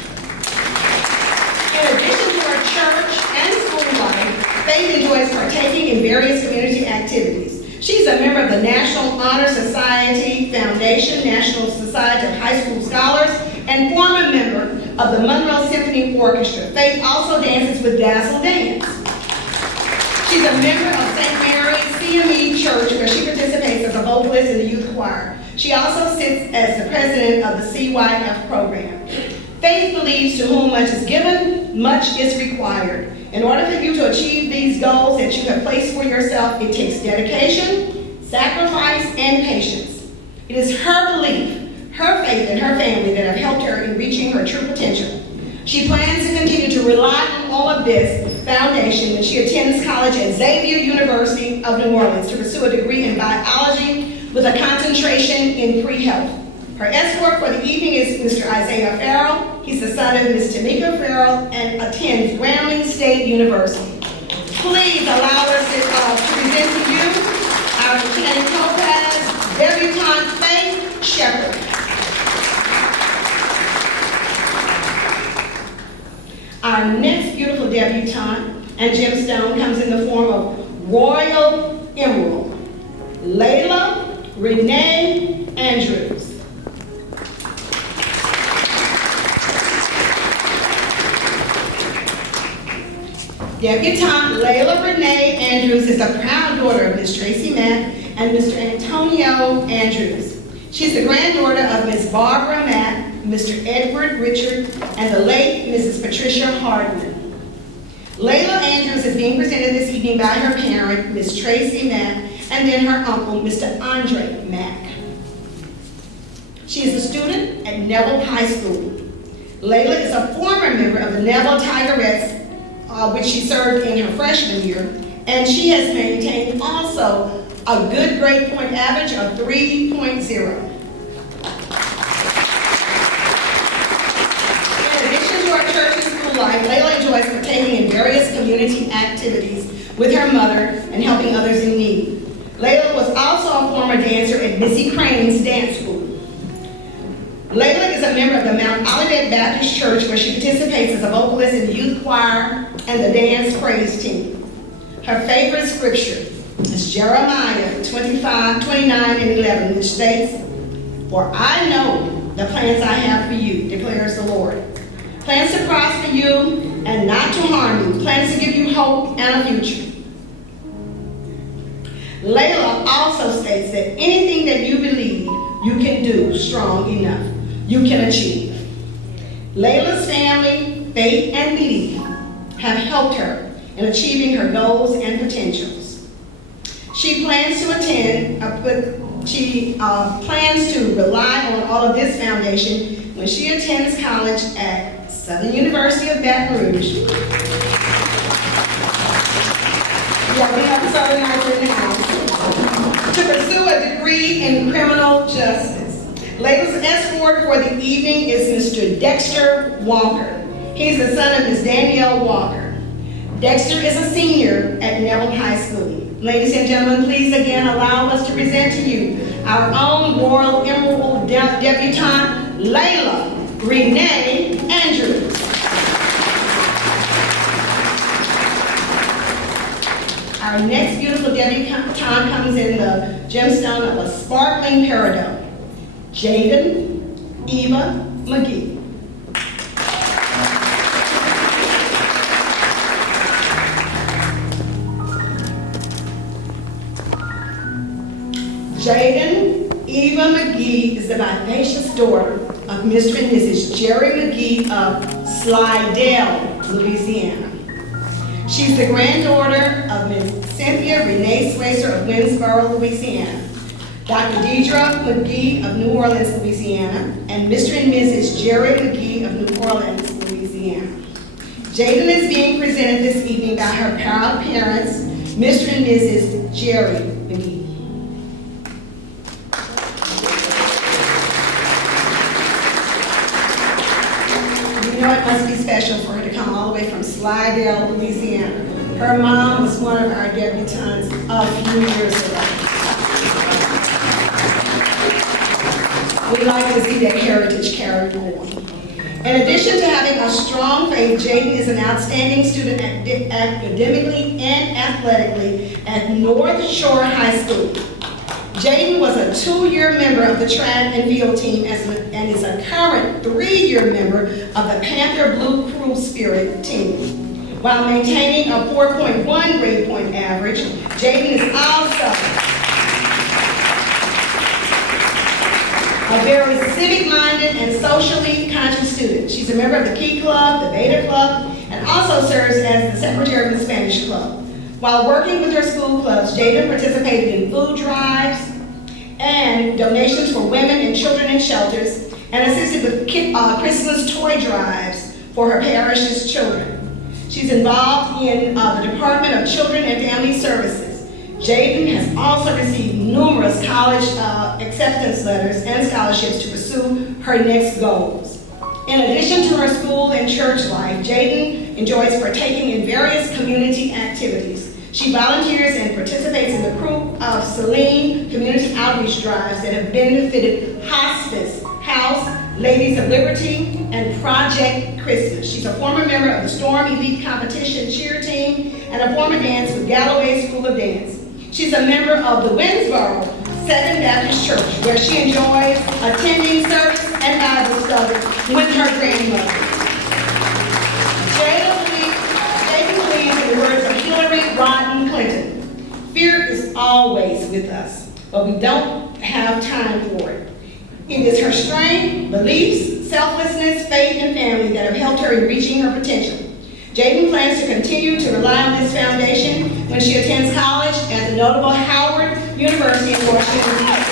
In addition to her church and school life, Faith enjoys partaking in various community activities. She's a member of the National Honor Society Foundation, National Society of High School Scholars, and former member of the Monroe Symphony Orchestra. Faith also dances with Dazzle Dance. She's a member of St. Mary's CME Church, where she participates as a vocalist in the youth choir. She also sits as the president of the CYF program. Faith believes to whom much is given, much is required. In order for you to achieve these goals that you have placed for yourself, it takes dedication, sacrifice, and patience. It is her belief, her faith, and her family that have helped her in reaching her true potential. She plans to continue to rely on all of this foundation when she attends college at Xavier University of New Orleans to pursue a degree in biology with a concentration in pre-health. Her escort for the evening is Mr. Isaiah Farrell. He's the son of Ms. Tamika Farrell and attends Grambling State University. Please allow us to present to you our Lieutenant Topaz debutante Faith Shepherd. Our next beautiful debutante and gemstone comes in the form of Royal Emerald, Layla Renee Andrews. Debutante Layla Renee Andrews is a proud daughter of Ms. Tracy Mack and Mr. Antonio Andrews. She's the granddaughter of Ms. Barbara Mack, Mr. Edward Richard, and the late Mrs. Patricia Hardman. Layla Andrews is being presented this evening by her parent, Ms. Tracy Mack, and then her uncle, Mr. Andre Mack. She is a student at Neville High School. Layla is a former member of the Neville Tigerettes, which she served in her freshman year, and she has maintained also a good grade point average of 3.0. In addition to our church and school life, Layla enjoys partaking in various community activities with her mother and helping others in need. Layla was also a former dancer at Missy Crane's dance school. Layla is a member of the Mount Olivet Baptist Church, where she participates as a vocalist in the youth choir and the dance praise team. Her favorite scripture is Jeremiah 29:11, which states, "For I know the plans I have for you, declares the Lord. Plans to prosper you and not to harm you, plans to give you hope and a future." Layla also states that anything that you believe you can do strong enough, you can achieve. Layla's family, faith, and belief have helped her in achieving her goals and potentials. She plans to rely on all of this foundation when she attends college at Southern University of Baton Rouge. Yeah, we have Southern in the house. To pursue a degree in criminal justice. Layla's escort for the evening is Mr. Dexter Walker. He's the son of Ms. Danielle Walker. Dexter is a senior at Neville High School. Ladies and gentlemen, please again allow us to present to you our own Royal Emerald Debutante, Layla Renee Andrews. Our next beautiful debutante comes in the gemstone of a sparkling peridot, Jaden Eva McGee. Jaden Eva McGee is the vivacious daughter of Mr. and Mrs. Jerry McGee of Slidell, Louisiana. She's the granddaughter of Ms. Cynthia Renee Swacer of Winsboro, Louisiana, Dr. Deidre McGee of New Orleans, Louisiana, and Mr. and Mrs. Jerry McGee of New Orleans, Louisiana. Jaden is being presented this evening by her proud parents, Mr. and Mrs. Jerry McGee. You know it must be special for her to come all the way from Slidell, Louisiana. Her mom was one of our debutantes a few years ago. We like to see that heritage carried on. In addition to having a strong faith, Jaden is an outstanding student academically and athletically at North Shore High School. Jaden was a 2-year member of the track and field team and is a current 3-year member of the Panther Blue Crew Spirit team. While maintaining a 4.1 grade point average, Jaden is also a very civic-minded and socially conscious student. She's a member of the Key Club, the Beta Club, and also serves as the secretary of the Spanish Club. While working with her school clubs, Jaden participated in food drives and donations for women and children in shelters, and assisted with Christmas toy drives for her parish's children. She's involved in the Department of Children and Family Services. Jaden has also received numerous college acceptance letters and scholarships to pursue her next goals. In addition to her school and church life, Jaden enjoys partaking in various community activities. She volunteers and participates in the crew of Celine community outreach drives that have benefited Hospice, House, Ladies of Liberty, and Project Christmas. She's a former member of the Storm Elite Competition cheer team and a former dancer with Galloway School of Dance. She's a member of the Winsboro Second Baptist Church, where she enjoys attending service and Bible study with her grandmother. Jaden believes in the words of Hillary Rodham Clinton, "Fear is always with us, but we don't have time for it." It is her strength, beliefs, selflessness, faith, and family that have helped her in reaching her potential. Jaden plans to continue to rely on this foundation when she attends college at the notable Howard University in Washington, D.C.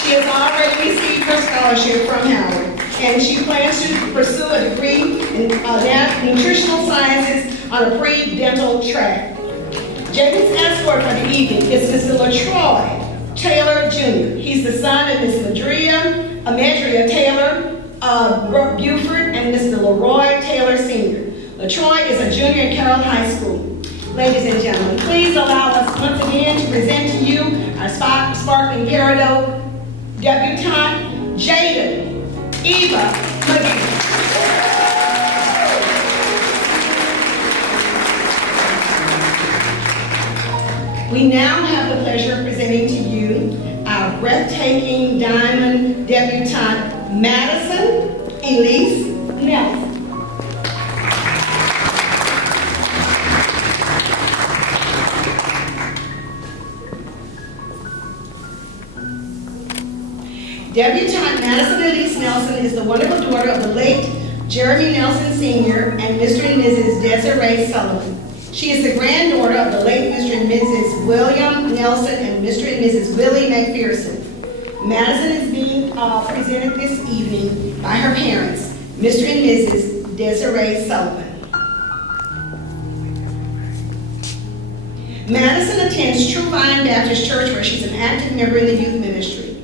She has already received her scholarship from Howard, and she plans to pursue a degree in nutritional sciences on a pre-dental track. escort for the evening is Mr. LaTroy Taylor Jr. He's the son of Ms. Amadria Taylor of Buford and Mr. Leroy Taylor Sr. LaTroy is a junior in Carroll High School. Ladies and gentlemen, please allow us once again to present to you our sparkling peridot debutante, Jada Eva McGee. We now have the pleasure of presenting to you our breathtaking diamond debutante, Madison Elise Nelson. Debutante Madison Elise Nelson is the wonderful daughter of the late Jeremy Nelson Sr. and Mr. and Mrs. Desiree Sullivan. She is the granddaughter of the late Mr. and Mrs. William Nelson and Mr. and Mrs. Willie McPherson. Madison is being presented this evening by her parents, Mr. and Mrs. Desiree Sullivan. Madison attends True Vine Baptist Church, where she's an active member in the youth ministry.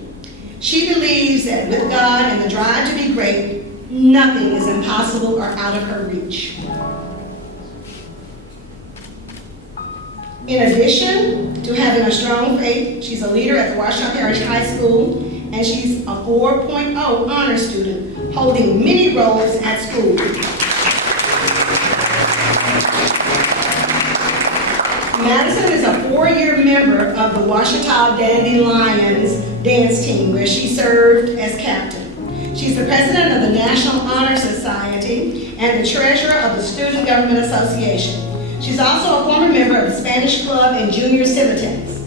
She believes that with God and the drive to be great, nothing is impossible or out of her reach. In addition to having a strong faith, she's a leader at the Washington Parish High School, and she's a 4.0 honor student, holding many roles at school. Madison is a 4-year member of the Washita Dandelions dance team, where she served as captain. She's the president of the National Honor Society and the treasurer of the Student Government Association. She's also a former member of the Spanish Club and Junior Civitans.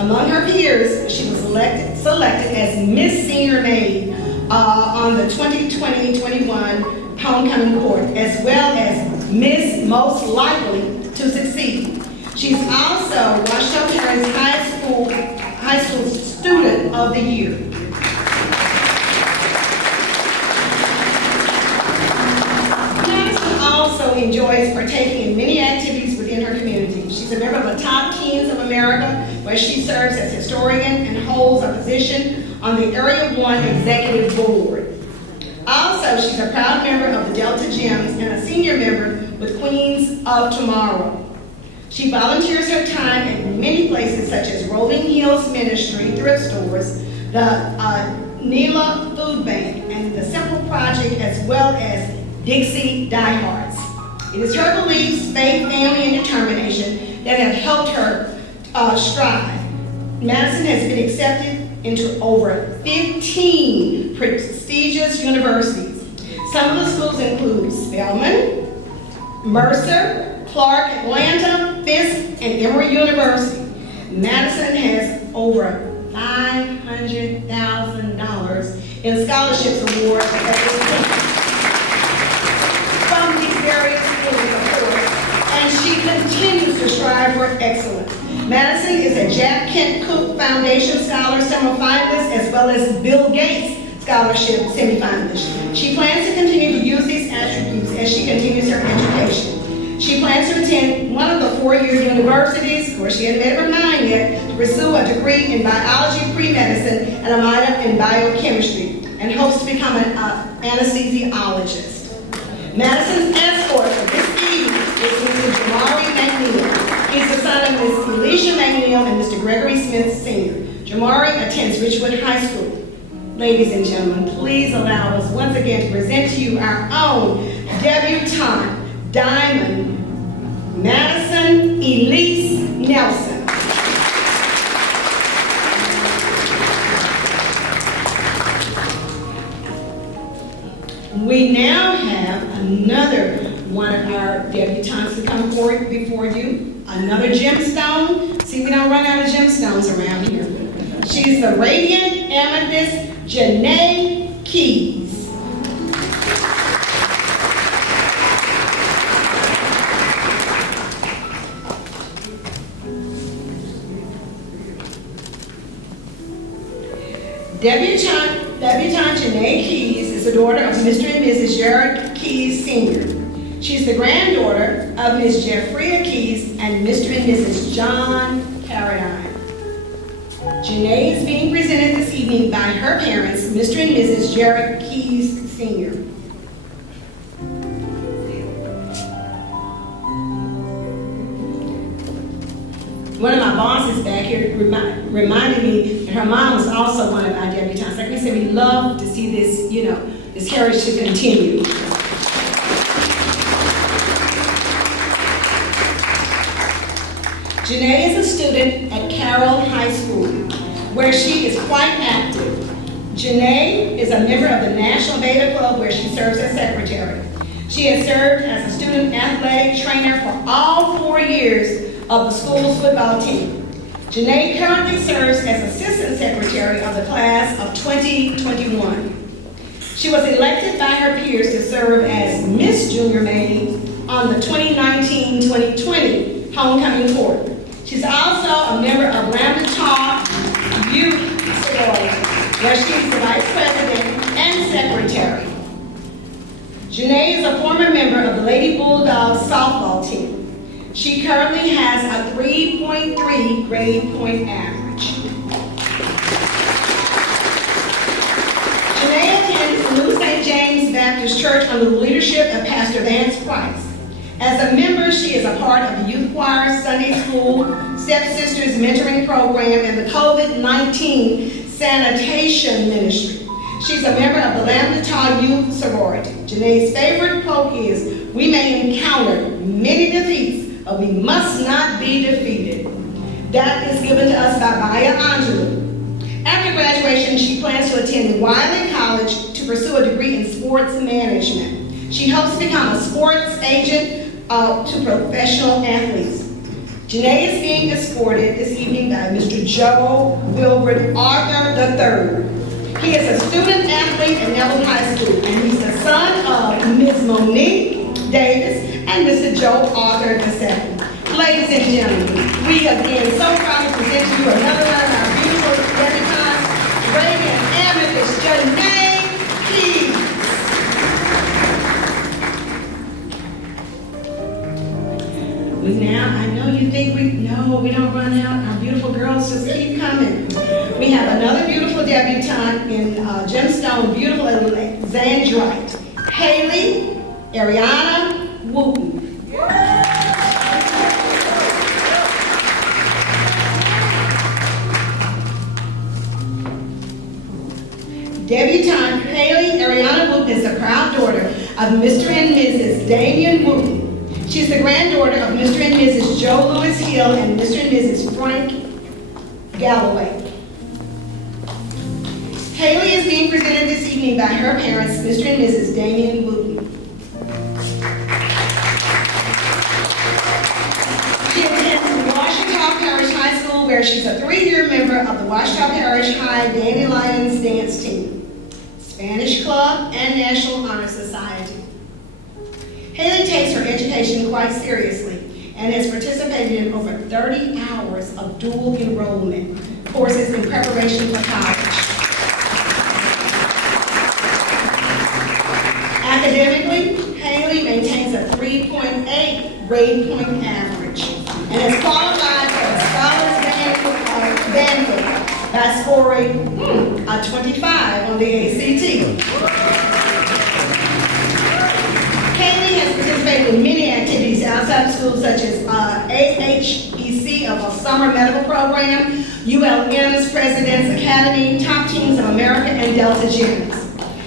Among her peers, she was selected as Miss Senior Maid on the 2020-21 Homecoming Court, as well as Miss Most Likely to Succeed. She's also Washington Parish High School Student of the Year. Madison also enjoys partaking in many activities within her community. She's a member of the Top Teens of America, where she serves as historian and holds a position on the Area 1 Executive Board. Also, she's a proud member of the Delta Gems and a senior member with Queens of Tomorrow. She volunteers her time at many places such as Rolling Hills Ministry, thrift stores, the Nela Food Bank, and the Simple Project, as well as Dixie Diehards. It is her beliefs, faith, family, and determination that have helped her strive. Madison has been accepted into over 15 prestigious universities. Some of the schools include Spelman, Mercer, Clark, Atlanta, Fisk, and Emory University. Madison has over $500,000 in scholarships awards from these various schools, of course, and she continues to strive for excellence. Madison is a Jack Kent Cooke Foundation Scholar semifinalist, as well as Bill Gates Scholarship semifinalist. She plans to continue to use these attributes as she continues her education. She plans to attend one of the 4-year universities, where she hasn't made up her mind yet, to pursue a degree in biology pre-medicine and a minor in biochemistry, and hopes to become an anesthesiologist. Madison's escort for this evening is Mr. Jamari McNeil. He's the son of Ms. Alicia McNeil and Mr. Gregory Smith Sr. Jamari attends Richwood High School. Ladies and gentlemen, please allow us once again to present to you our own debutante, Diamond Madison Elise Nelson. We now have another one of our debutantes to come forward before you, another gemstone. See, we don't run out of gemstones around here. She's the radiant amethyst Janae Keys. Debutante Janae Keys is the daughter of Mr. and Mrs. Gerard Keys Sr. She's the granddaughter of Ms. Jeffrey Keys and Mr. and Mrs. John paradigm. Janae is being presented this evening by her parents, Mr. and Mrs. Jared Keys Sr. One of my bosses back here reminded me that her mom was also one of our debutantes. Like we said, we love to see this, this heritage to continue. Janae is a student at Carroll High School, where she is quite active. Janae is a member of the National Beta Club, where she serves as secretary. She has served as a student athletic trainer for all 4 years of the school's football team. Janae currently serves as assistant secretary of the class of 2021. She was elected by her peers to serve as Miss Junior Maine on the 2019-2020 homecoming court. She's also a member of Lambda Tau Youth Sorority, where she's the vice president and secretary. Janae is a former member of the Lady Bulldogs softball team. She currently has a 3.3 grade point average. Janae attends the New St. James Baptist Church under the leadership of Pastor Vance Price. As a member, she is a part of the youth choir, Sunday school, Stepsisters mentoring program, and the COVID-19 sanitation ministry. She's a member of the Lambda Tau Youth Sorority. Janae's favorite quote is, "We may encounter many defeats, but we must not be defeated." That is given to us by Maya Angelou. After graduation, she plans to attend Wiley College to pursue a degree in sports management. She hopes to become a sports agent to professional athletes. Janae is being escorted this evening by Mr. Joe Wilbert Arthur III. He is a student athlete at Neville High School, and he's the son of Ms. Monique Davis and Mr. Joe Arthur II. Ladies and gentlemen, we again so proud to present to you another one of our beautiful debutantes, radiant amethyst, Janae Keys. Now, I know you think we don't run out. Our beautiful girls just keep coming. We have another beautiful debutante in gemstone, beautiful Alexandrite, Haley Ariana Wooten. Debutante Haley Ariana Wooten is the proud daughter of Mr. and Mrs. Damian Wooten. She's the granddaughter of Mr. and Mrs. Joe Lewis Hill and Mr. and Mrs. Frank Galloway. Haley is being presented this evening by her parents, Mr. and Mrs. Damian Wooten. She attends Washita Parish High School, where she's a 3-year member of the Washita Parish High Dandelions dance team, Spanish Club, and National Honor Society. Haley takes her education quite seriously and has participated in over 30 hours of dual enrollment courses in preparation for college. Academically, Haley maintains a 3.8 grade point average and has qualified for a scholars banquet by scoring a 25 on the ACT. Haley has participated in many activities outside of school, such as AHEC of a summer medical program, ULM's President's Academy, Top Teams of America, and Delta Gyms.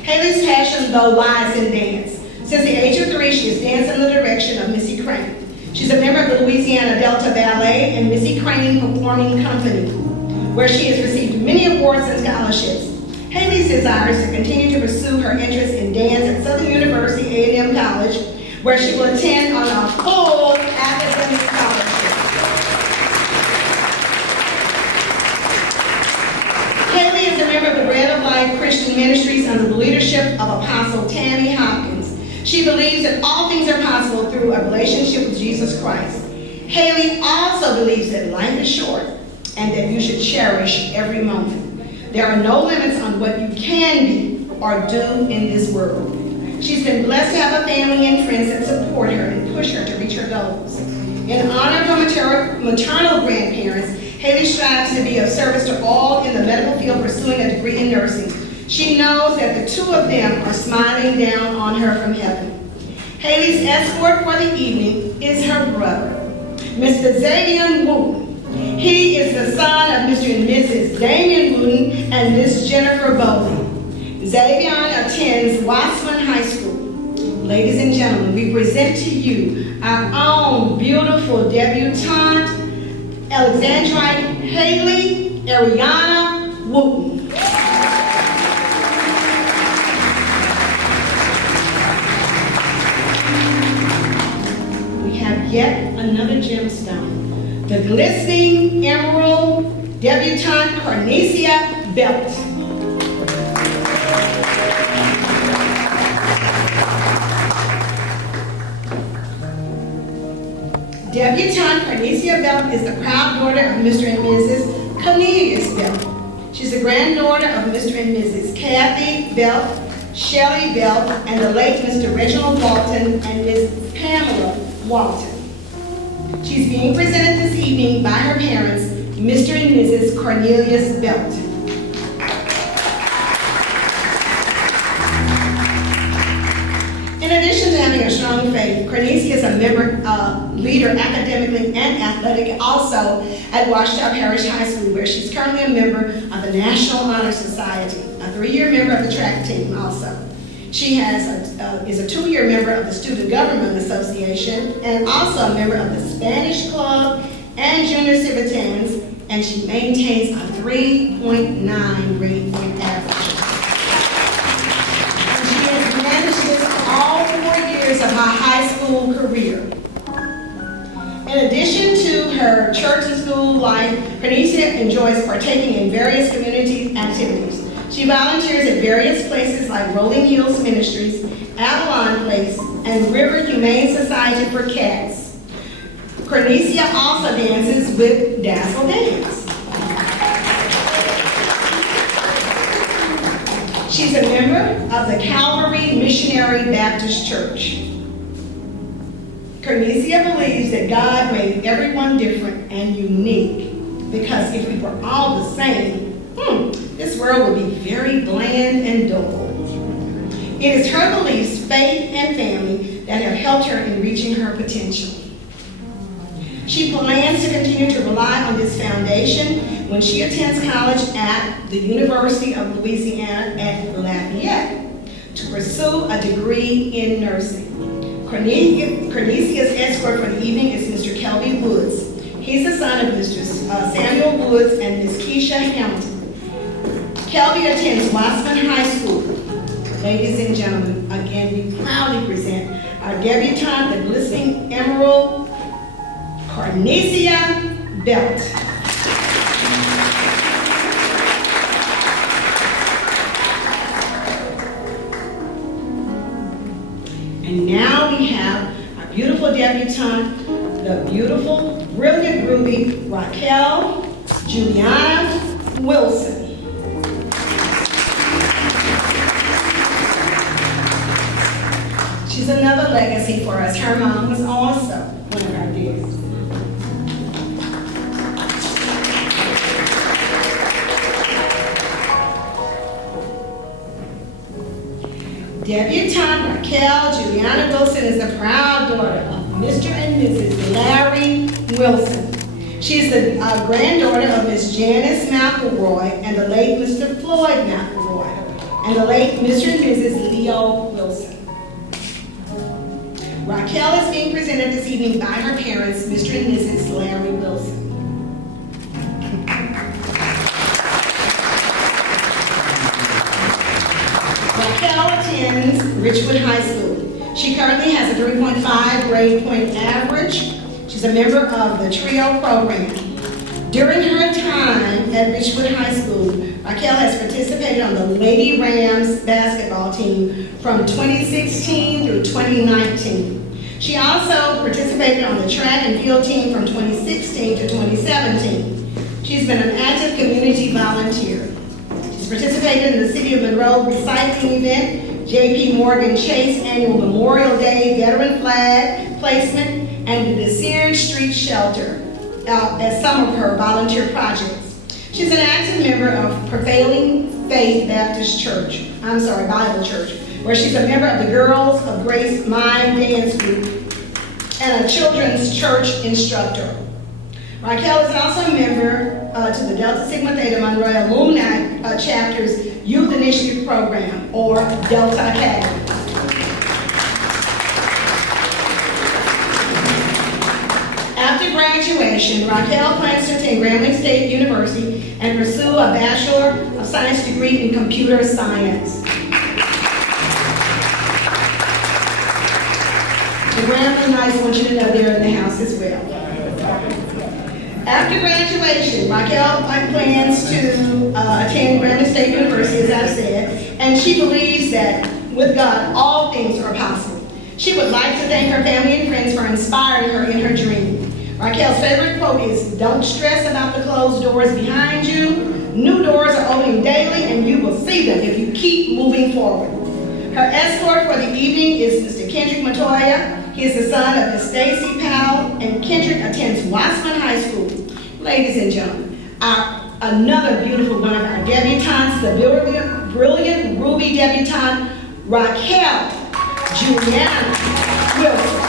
Haley's passion, though, lies in dance. Since the age of 3, she has danced in the direction of Missy Crane. She's a member of the Louisiana Delta Ballet and Missy Crane Performing Company, where she has received many awards and scholarships. Haley's desires to continue to pursue her interest in dance at Southern University A&M College, where she will attend on a full academic scholarship. Haley is a member of the Bread of Life Christian Ministries under the leadership of Apostle Tammy Hopkins. She believes that all things are possible through a relationship with Jesus Christ. Haley also believes that life is short and that you should cherish every moment. There are no limits on what you can be or do in this world. She's been blessed to have a family and friends that support her and push her to reach her goals. In honor of her maternal grandparents, Haley strives to be of service to all in the medical field pursuing a degree in nursing. She knows that the two of them are smiling down on her from heaven. Haley's escort for the evening is her brother, Mr. Xavier Wooten. He is the son of Mr. and Mrs. Damian Wooten and Miss Jennifer Bowley. Xavier attends Wassman High School. Ladies and gentlemen, we present to you our own beautiful debutante, Alexandrite Haley Ariana Wooten. We have yet another gemstone, the glistening emerald debutante Cornesia Belt. Debutante Cornesia Belt is the proud daughter of Mr. and Mrs. Cornelius Belt. She's the granddaughter of Mr. and Mrs. Kathy Belt, Shelley Belt, and the late Mr. Reginald Walton and Ms. Pamela Walton. She's being presented this evening by her parents, Mr. and Mrs. Cornelius Belt. In addition to having a strong faith, Cornesia is a leader academically and athletic, also at Washita Parish High School, where she's currently a member of the National Honor Society, a 3-year member of the track team also. She is a 2-year member of the Student Government Association and also a member of the Spanish Club and Junior Civitans, and she maintains a 3.9 grade point average. And she has managed this all 4 years of her high school career. In addition to her church and school life, Cornesia enjoys partaking in various community activities. She volunteers at various places like Rolling Hills Ministries, Avalon Place, and River Humane Society for Cats. Cornesia also dances with Dazzle Dance. She's a member of the Calvary Missionary Baptist Church. Cornesia believes that God made everyone different and unique, because if we were all the same, this world would be very bland and dull. It is her beliefs, faith, and family that have helped her in reaching her potential. She plans to continue to rely on this foundation when she attends college at the University of Louisiana at Lafayette to pursue a degree in nursing. Cornesia's escort for the evening is Mr. Kelby Woods. He's the son of Mr. Samuel Woods and Ms. Keisha Hamilton. Kelby attends Wassman High School. Ladies and gentlemen, again, we proudly present our debutante, the glistening emerald, Cornesia Belt. And now we have our beautiful debutante, the beautiful, brilliant Ruby, Raquel Juliana Wilson. She's another legacy for us. Her mom was also one of our dears. Debutante Raquel Juliana Wilson is the proud daughter of Mr. and Mrs. Larry Wilson. She's the granddaughter of Miss Janice McElroy and the late Mr. Floyd McElroy, and the late Mr. and Mrs. Leo Wilson. Raquel is being presented this evening by her parents, Mr. and Mrs. Larry Wilson. Raquel attends Richwood High School. She currently has a 3.5 grade point average. She's a member of the TRIO program. During her time at Richwood High School, Raquel has participated on the Lady Rams basketball team from 2016 through 2019. She also participated on the track and field team from 2016 to 2017. She's been an active community volunteer. She's participated in the City of Monroe recycling event, J.P. Morgan Chase Annual Memorial Day Veteran Flag Placement, and the Desir Street Shelter. as some of her volunteer projects. She's an active member of Prevailing Faith Baptist Church, Bible Church, where she's a member of the Girls of Grace Mind Dance Group and a children's church instructor. Raquel is also a member to the Delta Sigma Theta Monroe Alumni Chapter's Youth Initiative Program, or Delta Academy. After graduation, Raquel plans to attend Grambling State University and pursue a Bachelor of Science degree in Computer Science. The Grambling Knights want you to know they're in the house as well. After graduation, Raquel plans to attend Grambling State University, as I've said, and she believes that with God, all things are possible. She would like to thank her family and friends for inspiring her in her dream. Raquel's favorite quote is, "Don't stress about the closed doors behind you. New doors are opening daily, and you will see them if you keep moving forward." Her escort for the evening is Mr. Kendrick Montoya. He is the son of Miss Stacy Powell, and Kendrick attends Wassman High School. Ladies and gentlemen, another beautiful one of our debutantes, the brilliant Ruby debutante, Raquel Juliana Wilson.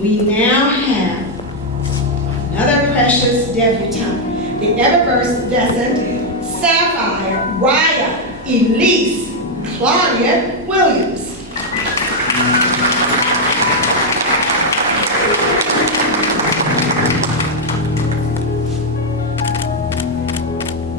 We now have another precious debutante, the effervescent Sapphire Raya Elise Claudia Williams.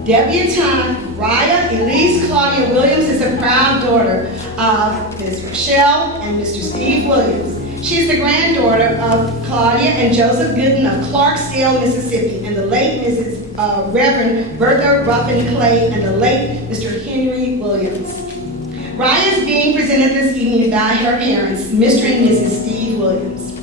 Debutante Raya Elise Claudia Williams is a proud daughter of Ms. Rochelle and Mr. Steve Williams. She's the granddaughter of Claudia and Joseph Gooden of Clarksdale, Mississippi, and the late Mrs. Reverend Bertha Ruffin Clay and the late Mr. Henry Williams. Raya is being presented this evening by her parents, Mr. and Mrs. Steve Williams.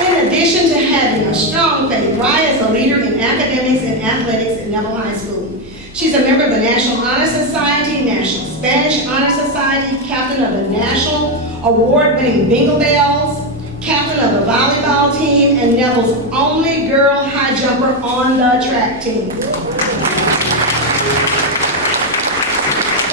In addition to having a strong faith, Raya is a leader in academics and athletics at Neville High School. She's a member of the National Honor Society, National Spanish Honor Society, captain of the National Award-winning Bingo Bells, captain of the volleyball team, and Neville's only girl high jumper on the track team.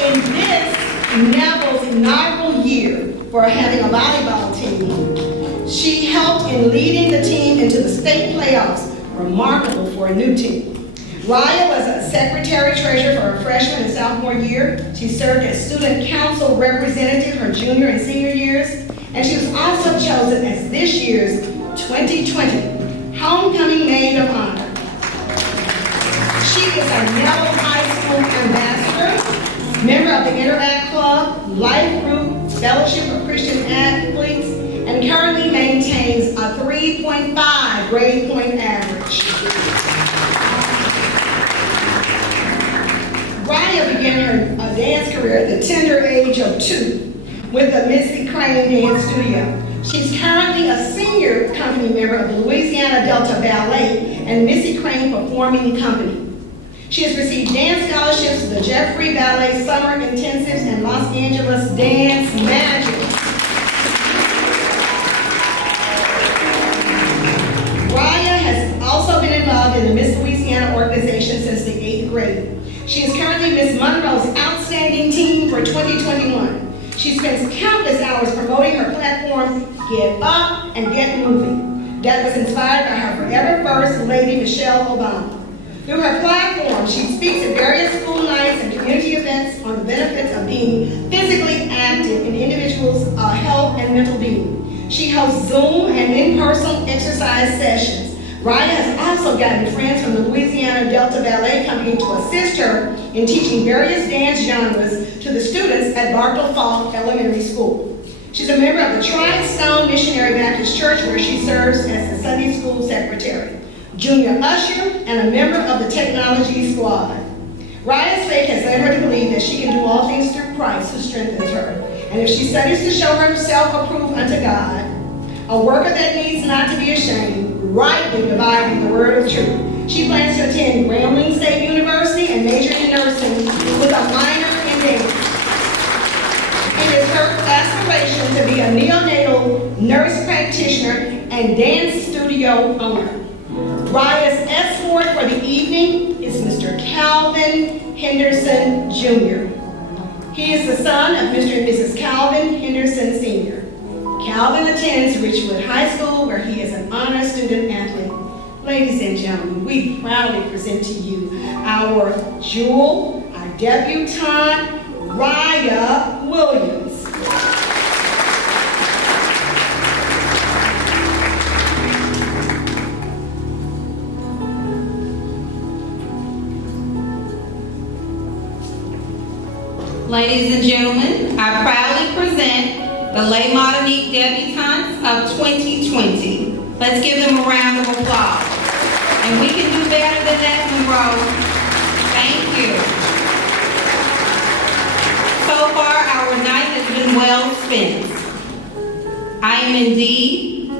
In this Neville's inaugural year for having a volleyball team, she helped in leading the team into the state playoffs, remarkable for a new team. Raya was a secretary-treasurer for her freshman and sophomore year. She served as student council representative her junior and senior years, and she was also chosen as this year's 2020 Homecoming Maid of Honor. She is a Neville High School ambassador, member of the Interact Club, Life Group, Fellowship of Christian Athletes, and currently maintains a 3.5 grade point average. Raya began her dance career at the tender age of 2 with the Missy Crane Dance Studio. She's currently a senior company member of the Louisiana Delta Ballet and Missy Crane Performing Company. She has received dance scholarships to the Jeffrey Ballet Summer Intensives and Los Angeles Dance Magic. Raya has also been involved in the Miss Louisiana organization since the 8th grade. She is currently Miss Monroe's Outstanding Team for 2021. She spends countless hours promoting her platform, Get Up and Get Moving, that was inspired by her forever First Lady, Michelle Obama. Through her platform, she speaks at various school nights and community events on the benefits of being physically active in individuals' health and mental being. She hosts Zoom and in-person exercise sessions. Raya has also gotten friends from the Louisiana Delta Ballet Company to assist her in teaching various dance genres to the students at Bartle Falk Elementary School. She's a member of the Tri-Stone Missionary Baptist Church, where she serves as the Sunday School Secretary, junior usher, and a member of the Technology Squad. Raya's faith has led her to believe that she can do all things through Christ who strengthens her. And if she studies to show herself approved unto God, a worker that needs not to be ashamed, rightly dividing the word of truth, She plans to attend Grambling State University and major in nursing with a minor in dance. It is her aspiration to be a neonatal nurse practitioner and dance studio owner. Raya's escort for the evening is Mr. Calvin Henderson Jr. He is the son of Mr. and Mrs. Calvin Henderson Sr. Calvin attends Richwood High School, where he is an honor student athlete. Ladies and gentlemen, we proudly present to you our jewel, our debutante, Raya Williams. Ladies and gentlemen, I proudly present the Les Martinique Debutantes of 2020. Let's give them a round of applause. And we can do better than that, Monroe. Thank you. So far, our night has been well spent. I am indeed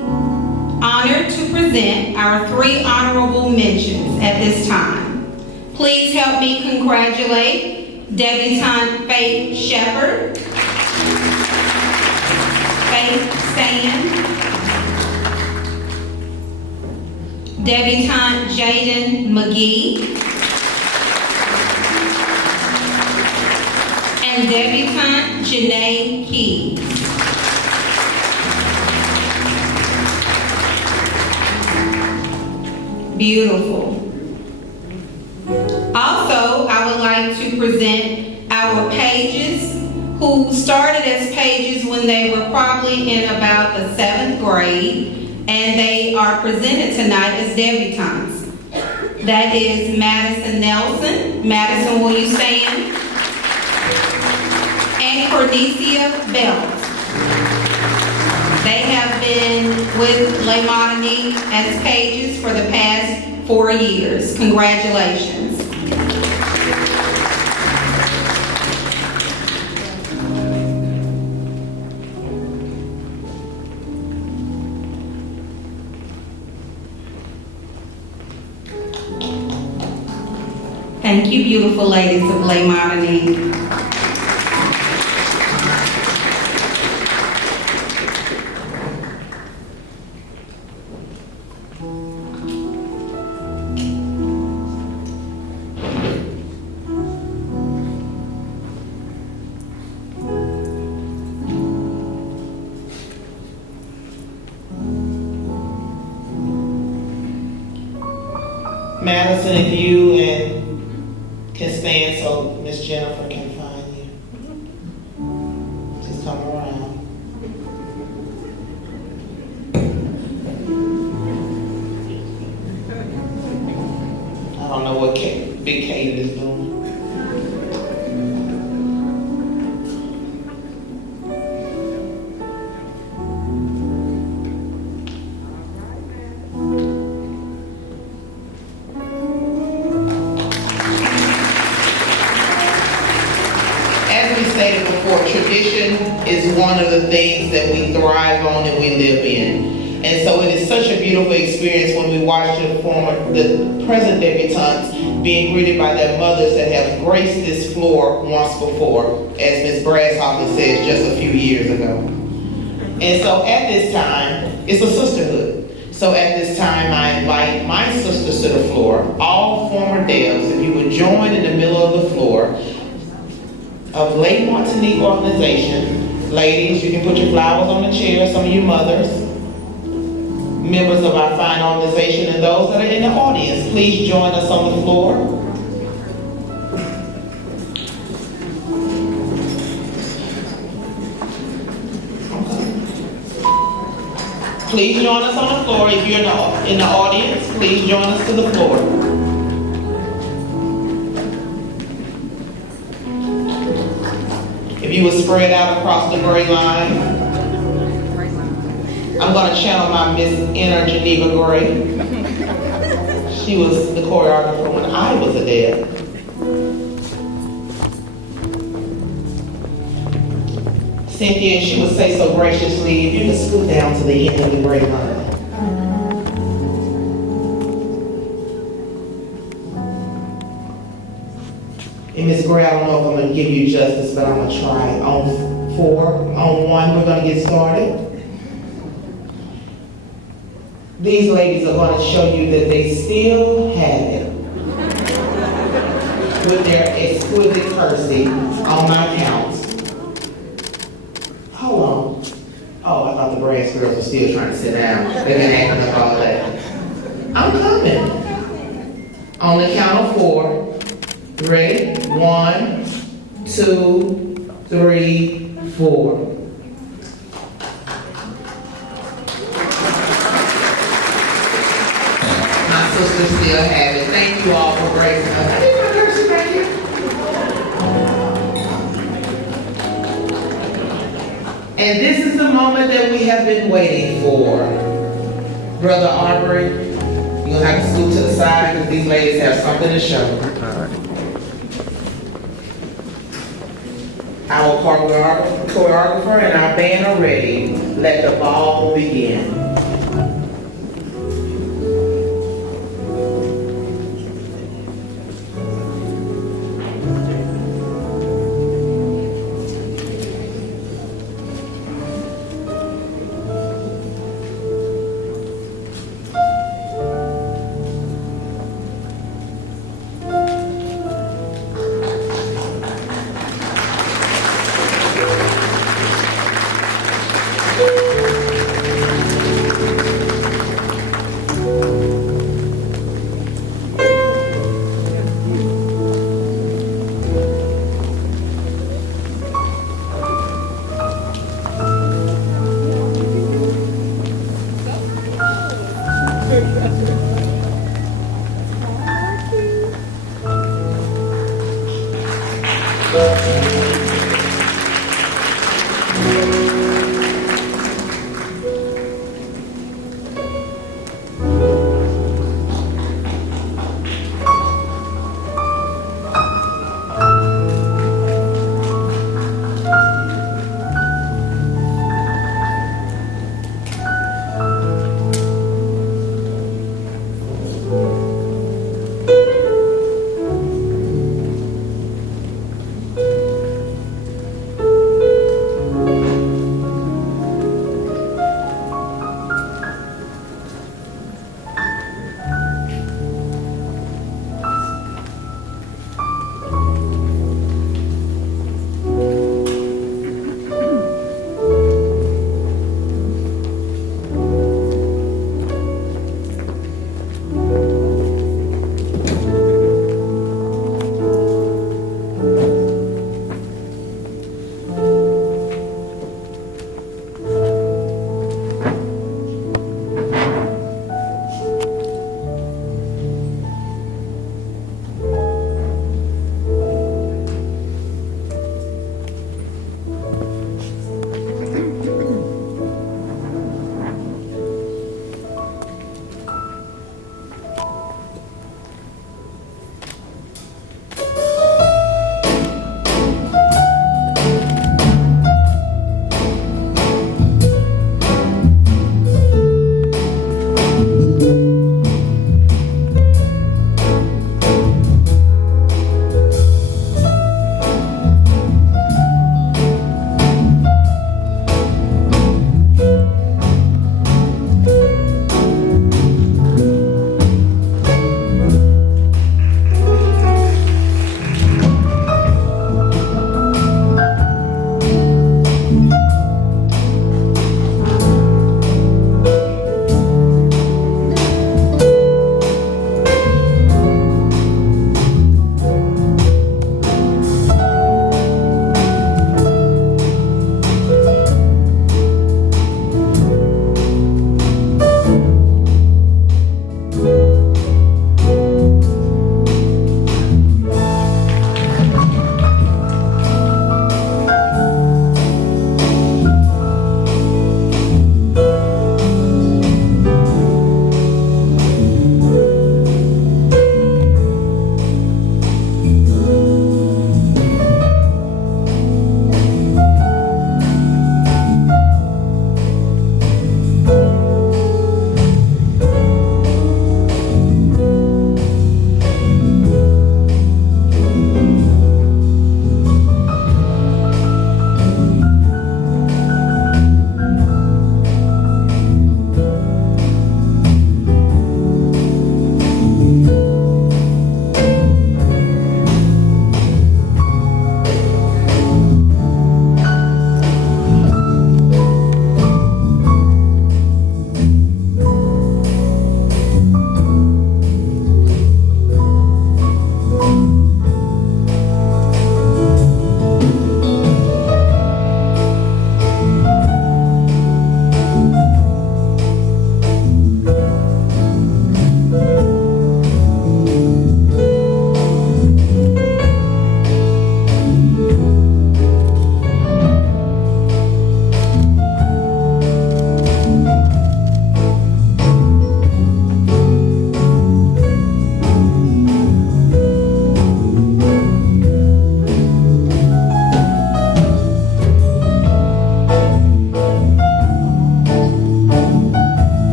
honored to present our 3 honorable mentions at this time. Please help me congratulate Debutante Faith Shepherd, Faith Sand, Debutante Jaden McGee, and Debutante Janae Keys. Beautiful. Also, I would like to present our pages who started as pages when they were probably in about the 7th grade, and they are presented tonight as debutantes. That is Madison Nelson. Madison, will you stand? And Cornesia Belt. They have been with Les Martinique as pages for the past 4 years. Congratulations. Thank you, beautiful ladies of Les Martinique. Madison, if you can stand so Miss Jennifer can find you. Just come around. I don't know what Big Kate is doing. Tradition is one of the things that we thrive on and we live in. And so it is such a beautiful experience when we watch the present debutantes being greeted by their mothers that have graced this floor once before, as Ms. Brasshopper said just a few years ago. And so at this time, it's a sisterhood. So at this time, I invite my sisters to the floor, all former Debs, if you would join in the middle of the floor, of Les Martinique organization. Ladies, you can put your flowers on the chair, some of you mothers, members of our fine organization, and those that are in the audience, please join us on the floor. Okay. Please join us on the floor. If you're in the audience, please join us to the floor. If you would spread out across the gray line. I'm going to channel my Miss Inner Geneva Gray. She was the choreographer when I was a Deb. Cynthia, and she would say so graciously, if you could scoot down to the end of the gray line. And Ms. Gray, I don't know if I'm gonna give you justice, but I'm gonna try. On 4, on 1, we're gonna get started. These ladies are gonna show you that they still have it with their exquisite courtesy on my count. Hold on. Oh, I thought the brass girls were still trying to sit down. They've been acting up all day. I'm coming. On the count of 4. Ready? 1, 2, 3, 4. My sisters still have it. Thank you all for gracing us. I need my nurses back here. And this is the moment that we have been waiting for. Brother Aubrey, you're gonna have to scoot to the side because these ladies have something to show. Our choreographer and our band are ready. Let the ball begin.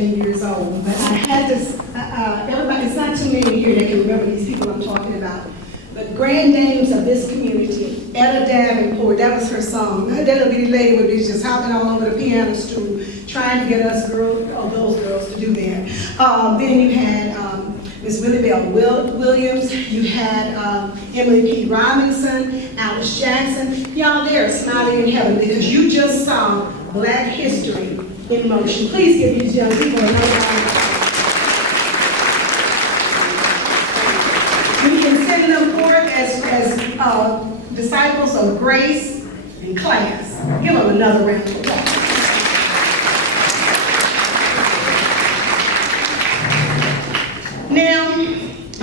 70 years old. But I had this, everybody, it's not too many here that can remember these people I'm talking about. The grand dames of this community, Etta Davenport, that was her song. That little bitty lady would be just hopping all over the piano stool, trying to get us girls, or those girls, to do that. Then you had Miss Willie Bell Williams, you had Emily P. Robinson, Alice Jackson. Y'all there smiling in heaven because you just saw Black history in motion. Please give these young people another round of applause. We consider them forth as disciples of grace and class. Give them another round of applause. Now,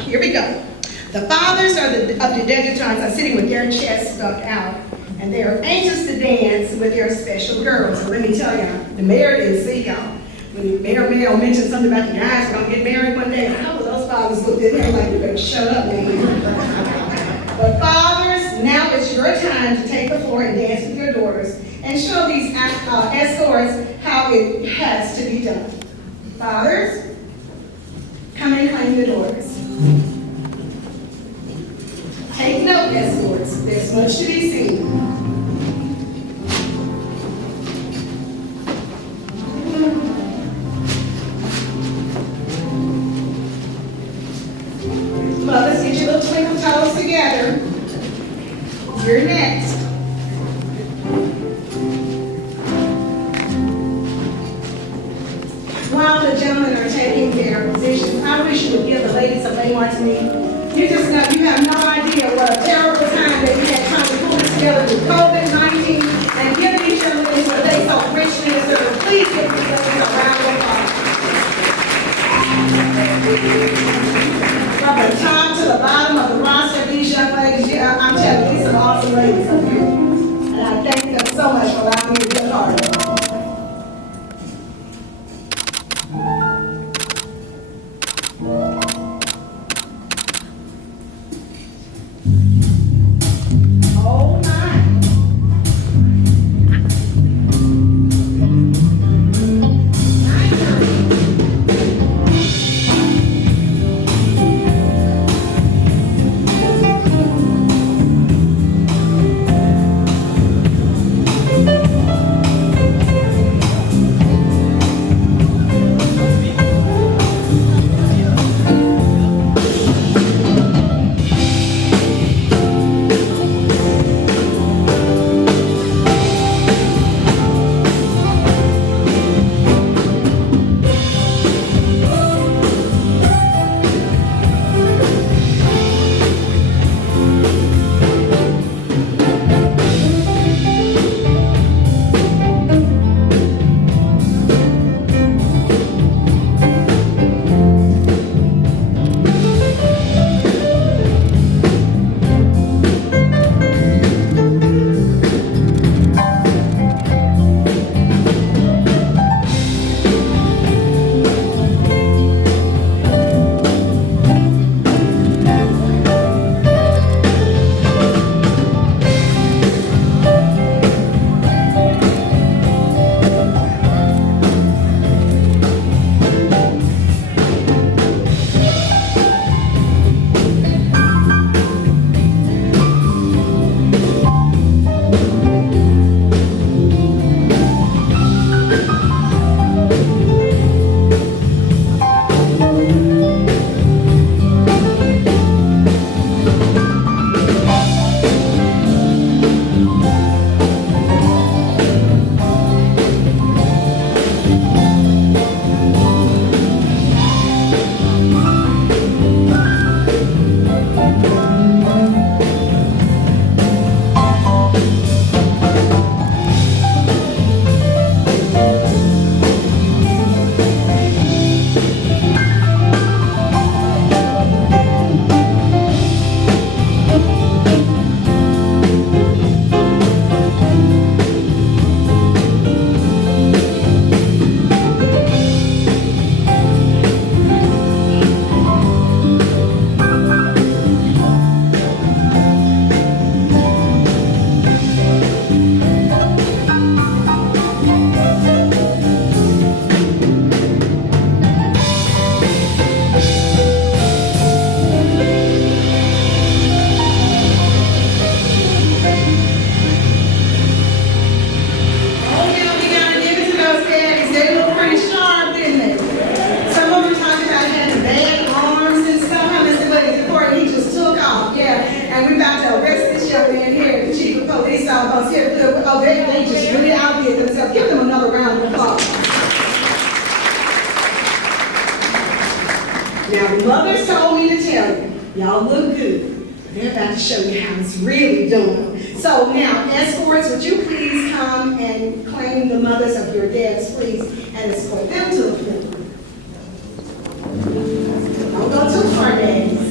here we go. The fathers of the debutantes are sitting with their chests stuck out, and they are anxious to dance with their special girls. So let me tell you, the mayor didn't see y'all. When Mayor Mayo mentioned something about the guys going to get married one day, a couple of those fathers looked at him like, you better shut up, man. But fathers, now it's your time to take the floor and dance with your daughters and show these escorts how it has to be done. Fathers, come and claim your daughters. Take note, escorts. There's much to be seen. Mothers, get your little twinkle toes together. You're next. While the gentlemen are taking their positions, I wish you would give the ladies of Les Martinique. You just know, you have no idea what a terrible time that we had trying to pull this together with COVID-19 and giving each other this what they so richly deserve. Please give these ladies a round of applause. From the top to the bottom of the roster, these young ladies, I'm telling you, these are awesome ladies up here. And I thank them so much for allowing me to be a part of it. Oh my. Now, the mothers told me to tell you, y'all look good. They're about to show you how it's really done. So now, escorts, would you please come and claim the mothers of your dads, please, and escort them to the floor. Don't go too far, daddies.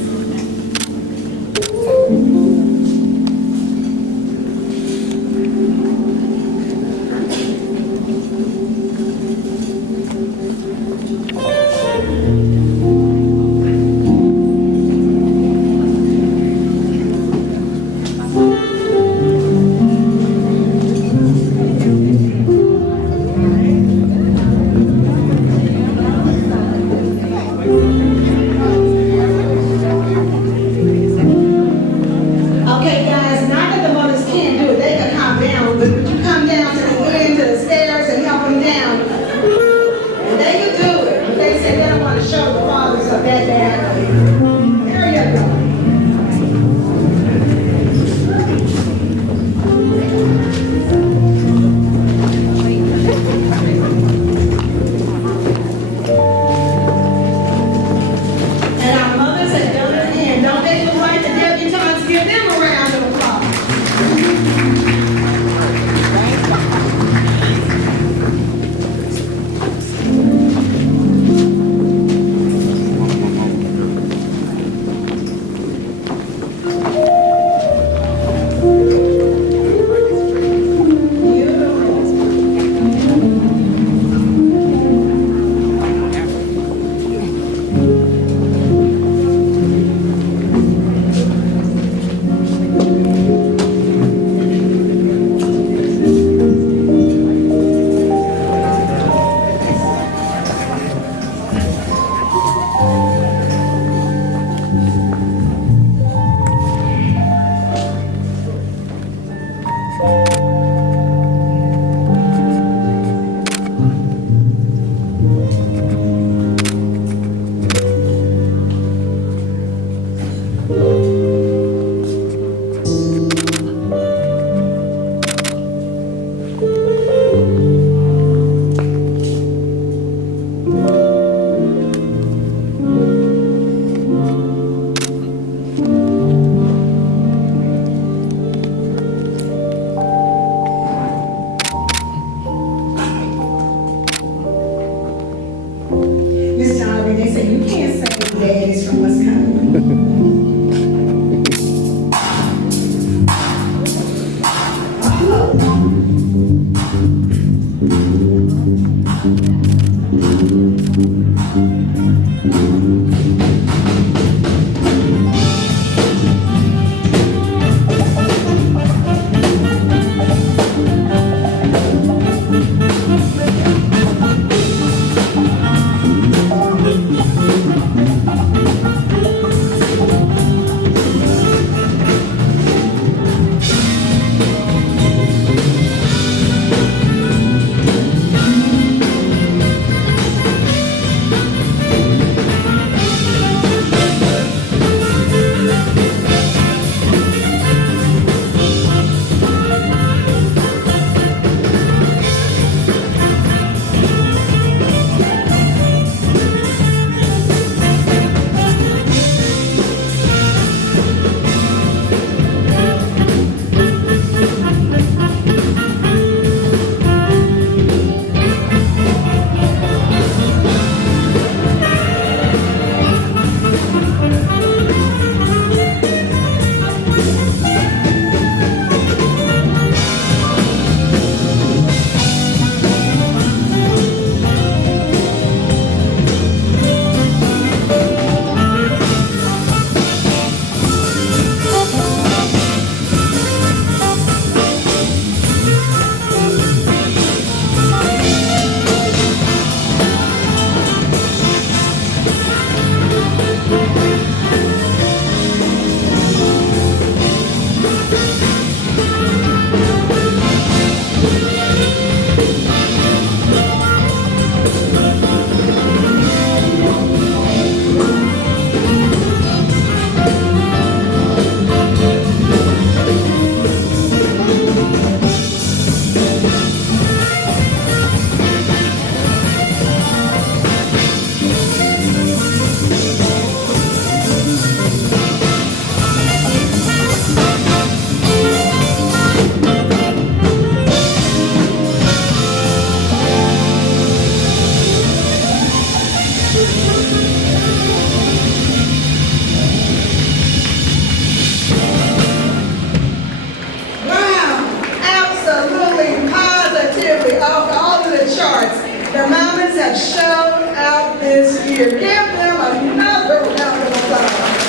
here. Give them another round of applause.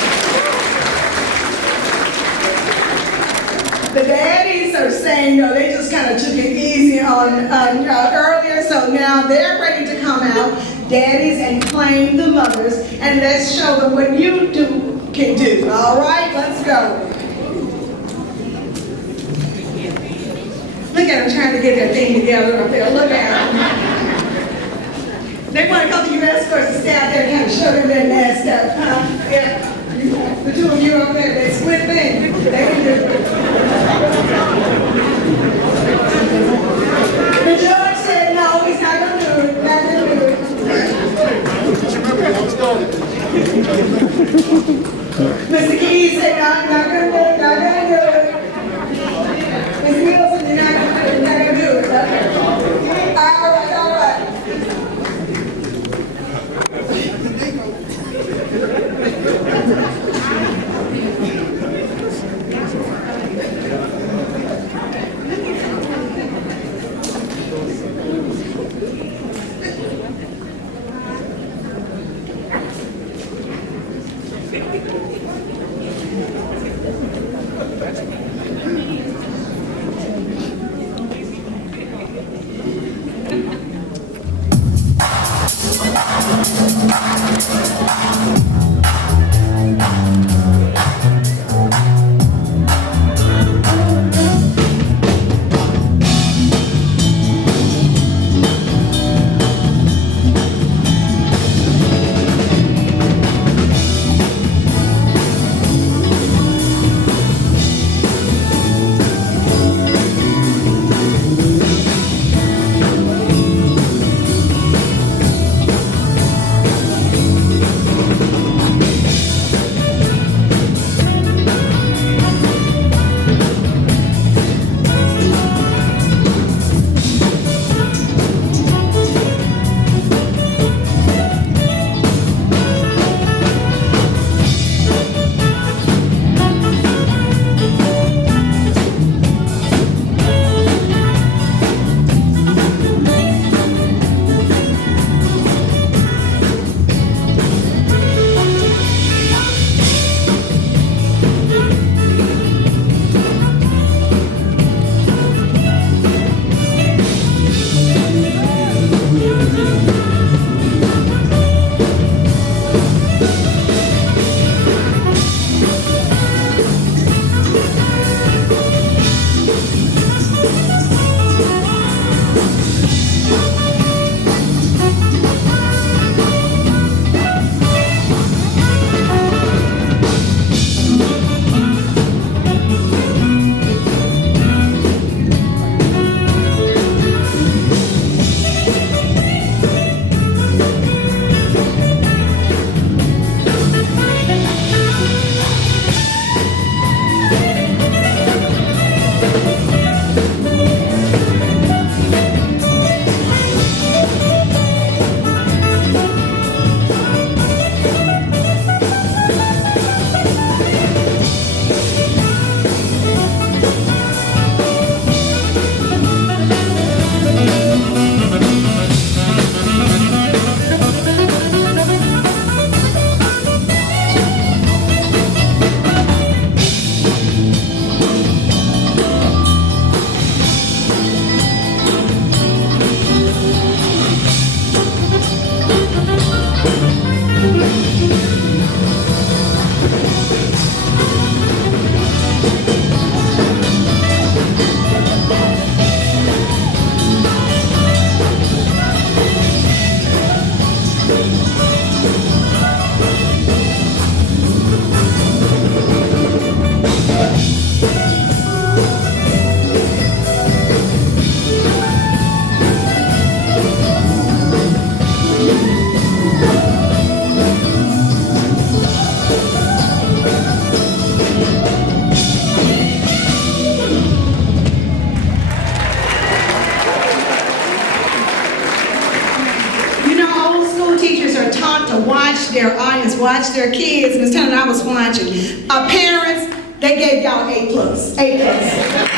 The daddies are saying, no, they just kind of took it easy on earlier, so now they're ready to come out, daddies, and claim the mothers, and let's show them what you can do. All right, let's go. Look at them trying to get their thing together up there. Look at them. They want a couple of you escorts to stay out there and kind of show them their mask up, huh? Yeah. The two of you up there, they split thing. They can do it. The judge said no, he's not going to do it. Not going to do it. Mr. Keys said no, not going to do it. Not going to do it. Ms. Wilson, you're not going to do it. Not going to do it. Okay. All right, all right. their audience, watch their kids, and it's telling I was watching. Parents, they gave y'all A+. A+.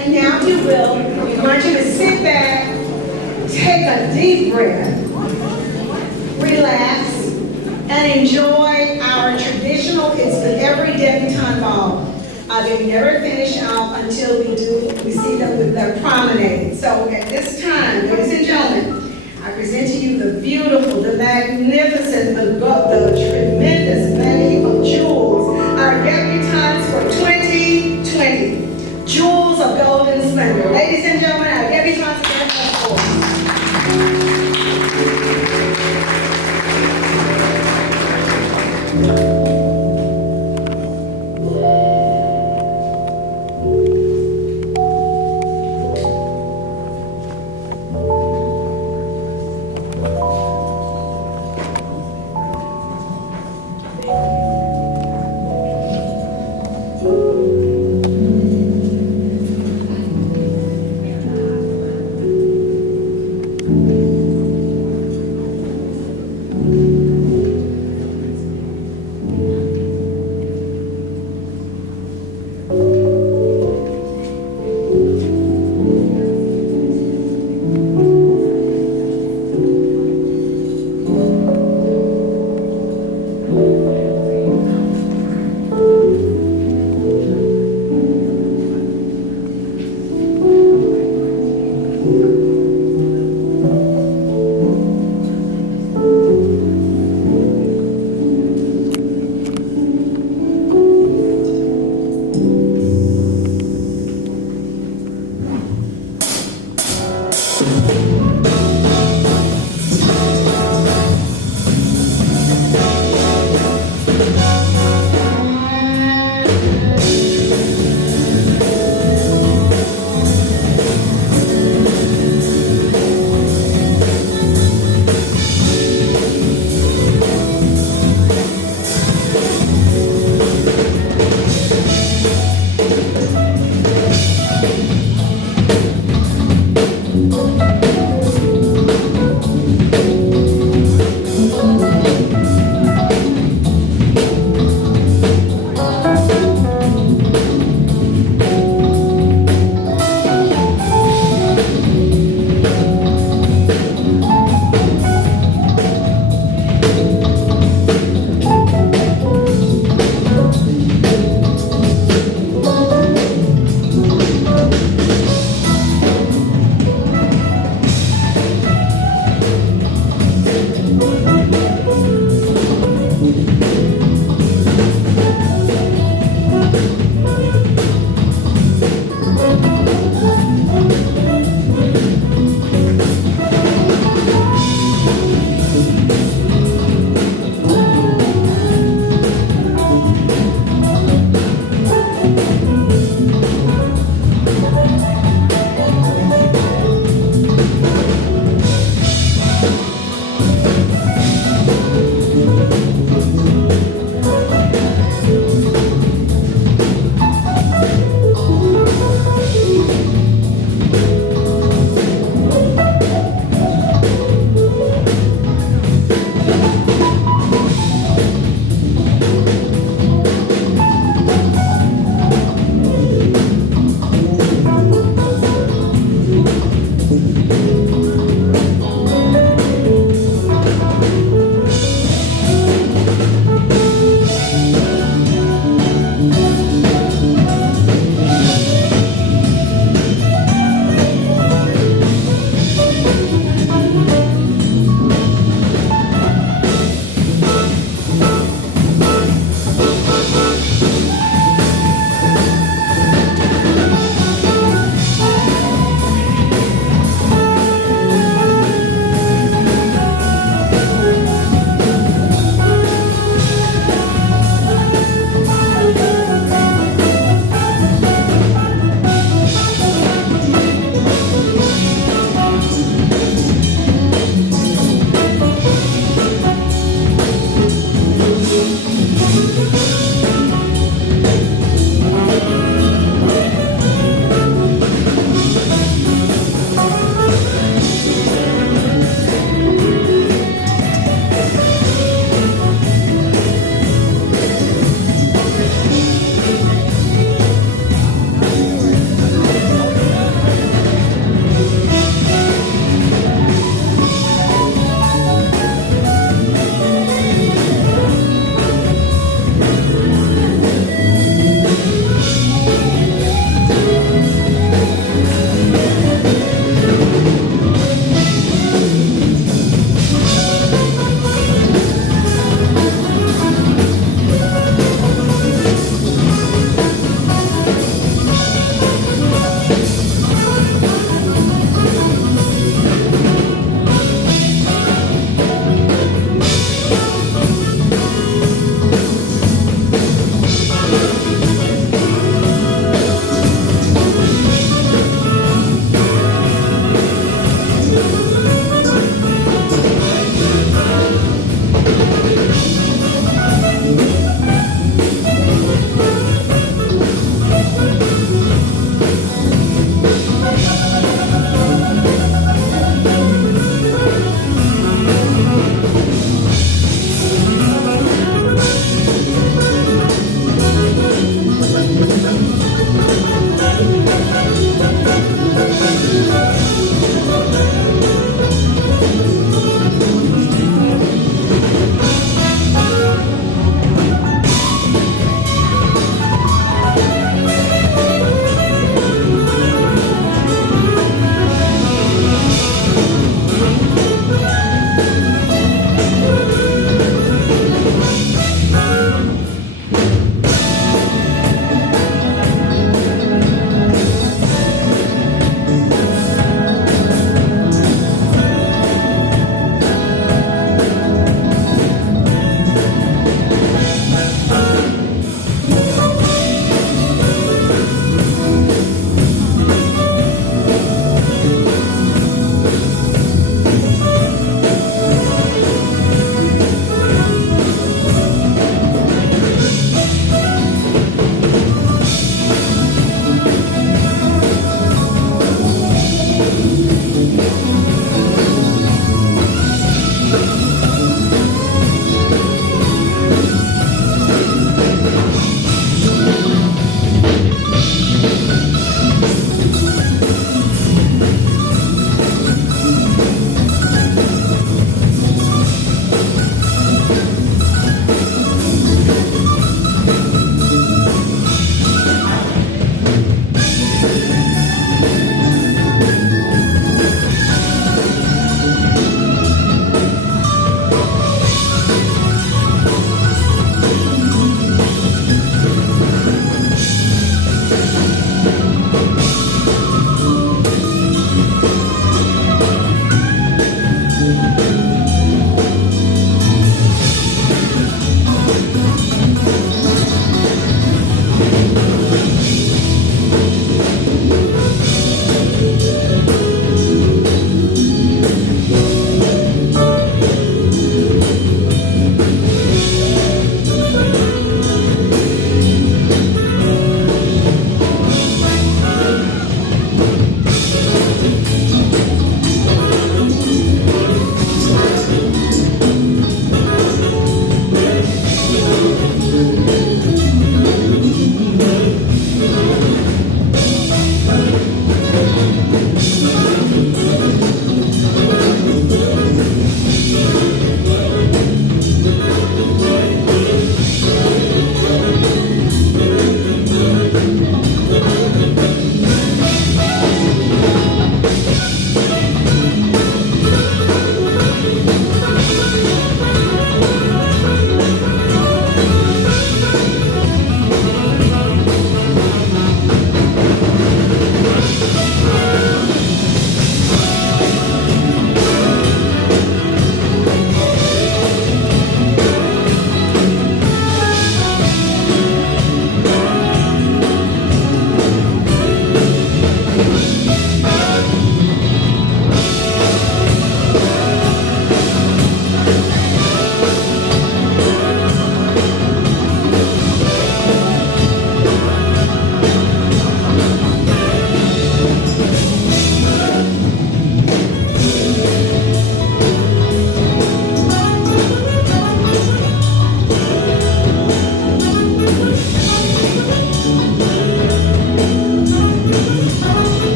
And now you will, I want you to sit back, take a deep breath, relax, and enjoy our traditional, it's the every debutante ball. They never finish off until we see them with their promenade. So at this time, ladies and gentlemen, I present to you the beautiful, the magnificent, the tremendous many of jewels, our debutantes for 2020. Jewels of golden splendor. Ladies and gentlemen, our debutantes of Escort.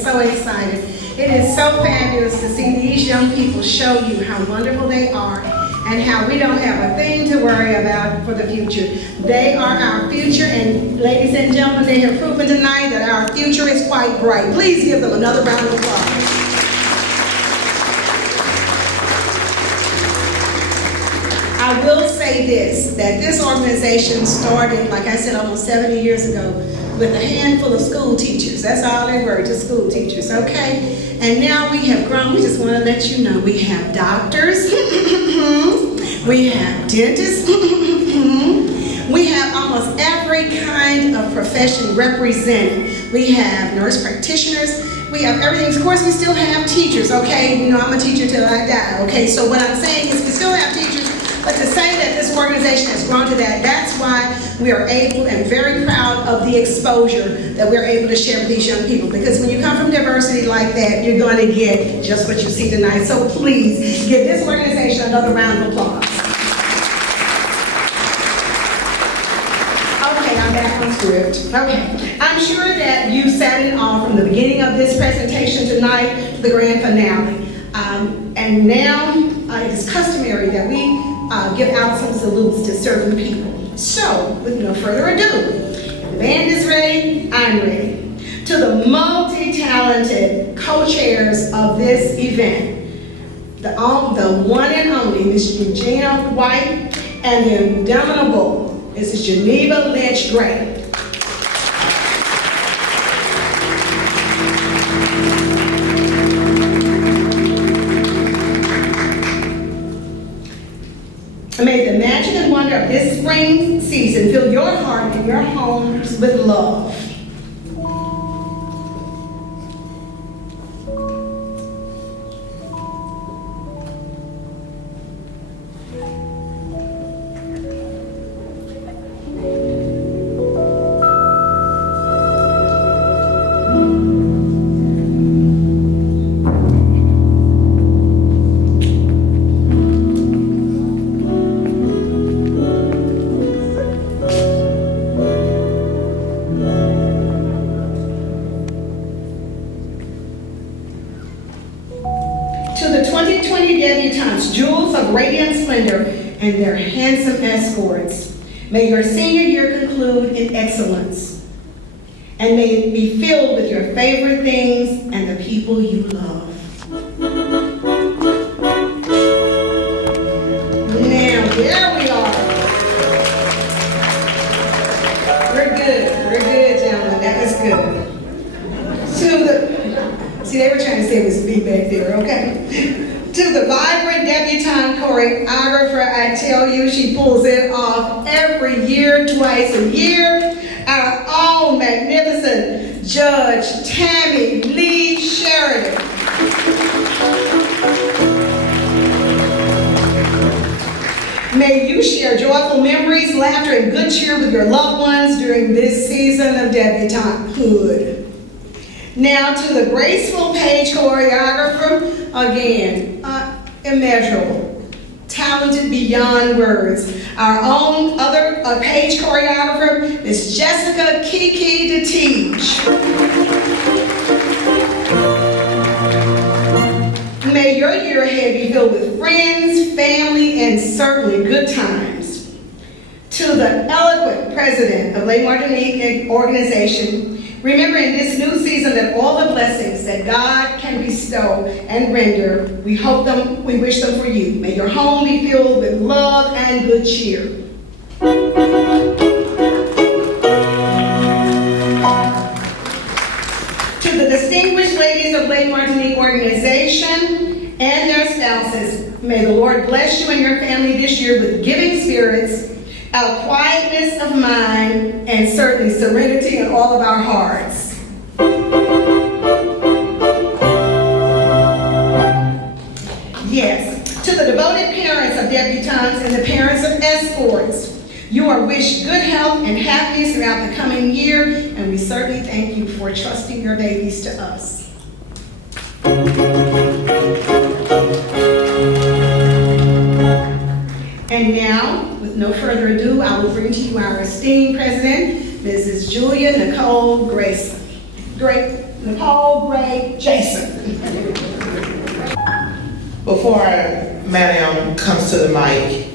is so excited. It is so fabulous to see these young people show you how wonderful they are and how we don't have a thing to worry about for the future. They are our future, and ladies and gentlemen, they have proven tonight that our future is quite bright. Please give them another round of applause. I will say this, that this organization started, like I said, almost 70 years ago with a handful of school teachers. That's all they were, just school teachers, okay? And now we have grown. We just want to let you know we have doctors, we have dentists, we have almost every kind of profession represented. We have nurse practitioners, we have everything. Of course, we still have teachers, okay? You know, I'm a teacher till I die, okay? So what I'm saying is we still have teachers, but to say that this organization has grown to that, that's why we are able and very proud of the exposure that we're able to share with these young people. Because when you come from diversity like that, you're going to get just what you see tonight. So please give this organization another round of applause. Okay, I'm back on script. Okay, I'm sure that you sat in awe from the beginning of this presentation tonight to the grand finale. And now it is customary that we give out some salutes to certain people. So, with no further ado, if the band is ready, I'm ready. To the multi-talented co-chairs of this event, the one and only Ms. Regina White and the indomitable Mrs. Geneva Lynch Gray. May the magic and wonder of this spring season fill your heart and your homes with love. And their handsome escorts. May your senior year conclude in excellence. And may it be filled with your favorite things and the people you love. Now, there we are. We're good, gentlemen. That was good. See, they were trying to say it was me back there, okay? To the vibrant debutante choreographer, I tell you, she pulls it off every year, twice a year. Our own magnificent Judge Tammy Lee Sheridan. May you share joyful memories, laughter, and good cheer with your loved ones during this season of debutantehood. Now to the graceful page choreographer, again, immeasurable, talented beyond words. Our own other page choreographer is Jessica Kiki DeTeach. May your year ahead be filled with friends, family, and certainly good times. To the eloquent president of Les Martinique Organization, remember in this new season that all the blessings that God can bestow and render, we wish them for you. May your home be filled with love and good cheer. To the distinguished ladies of Les Martinique Organization and their spouses, may the Lord bless you and your family this year with giving spirits, a quietness of mind, and certainly serenity in all of our hearts. Yes, to the devoted parents of debutantes and the parents of escorts, you are wished good health and happiness throughout the coming year, and we certainly thank you for trusting your babies to us. And now, with no further ado, I will bring to you our esteemed president, Mrs. Julia Nicole Grayson. Nicole Gray Jason. Before Madam comes to the mic,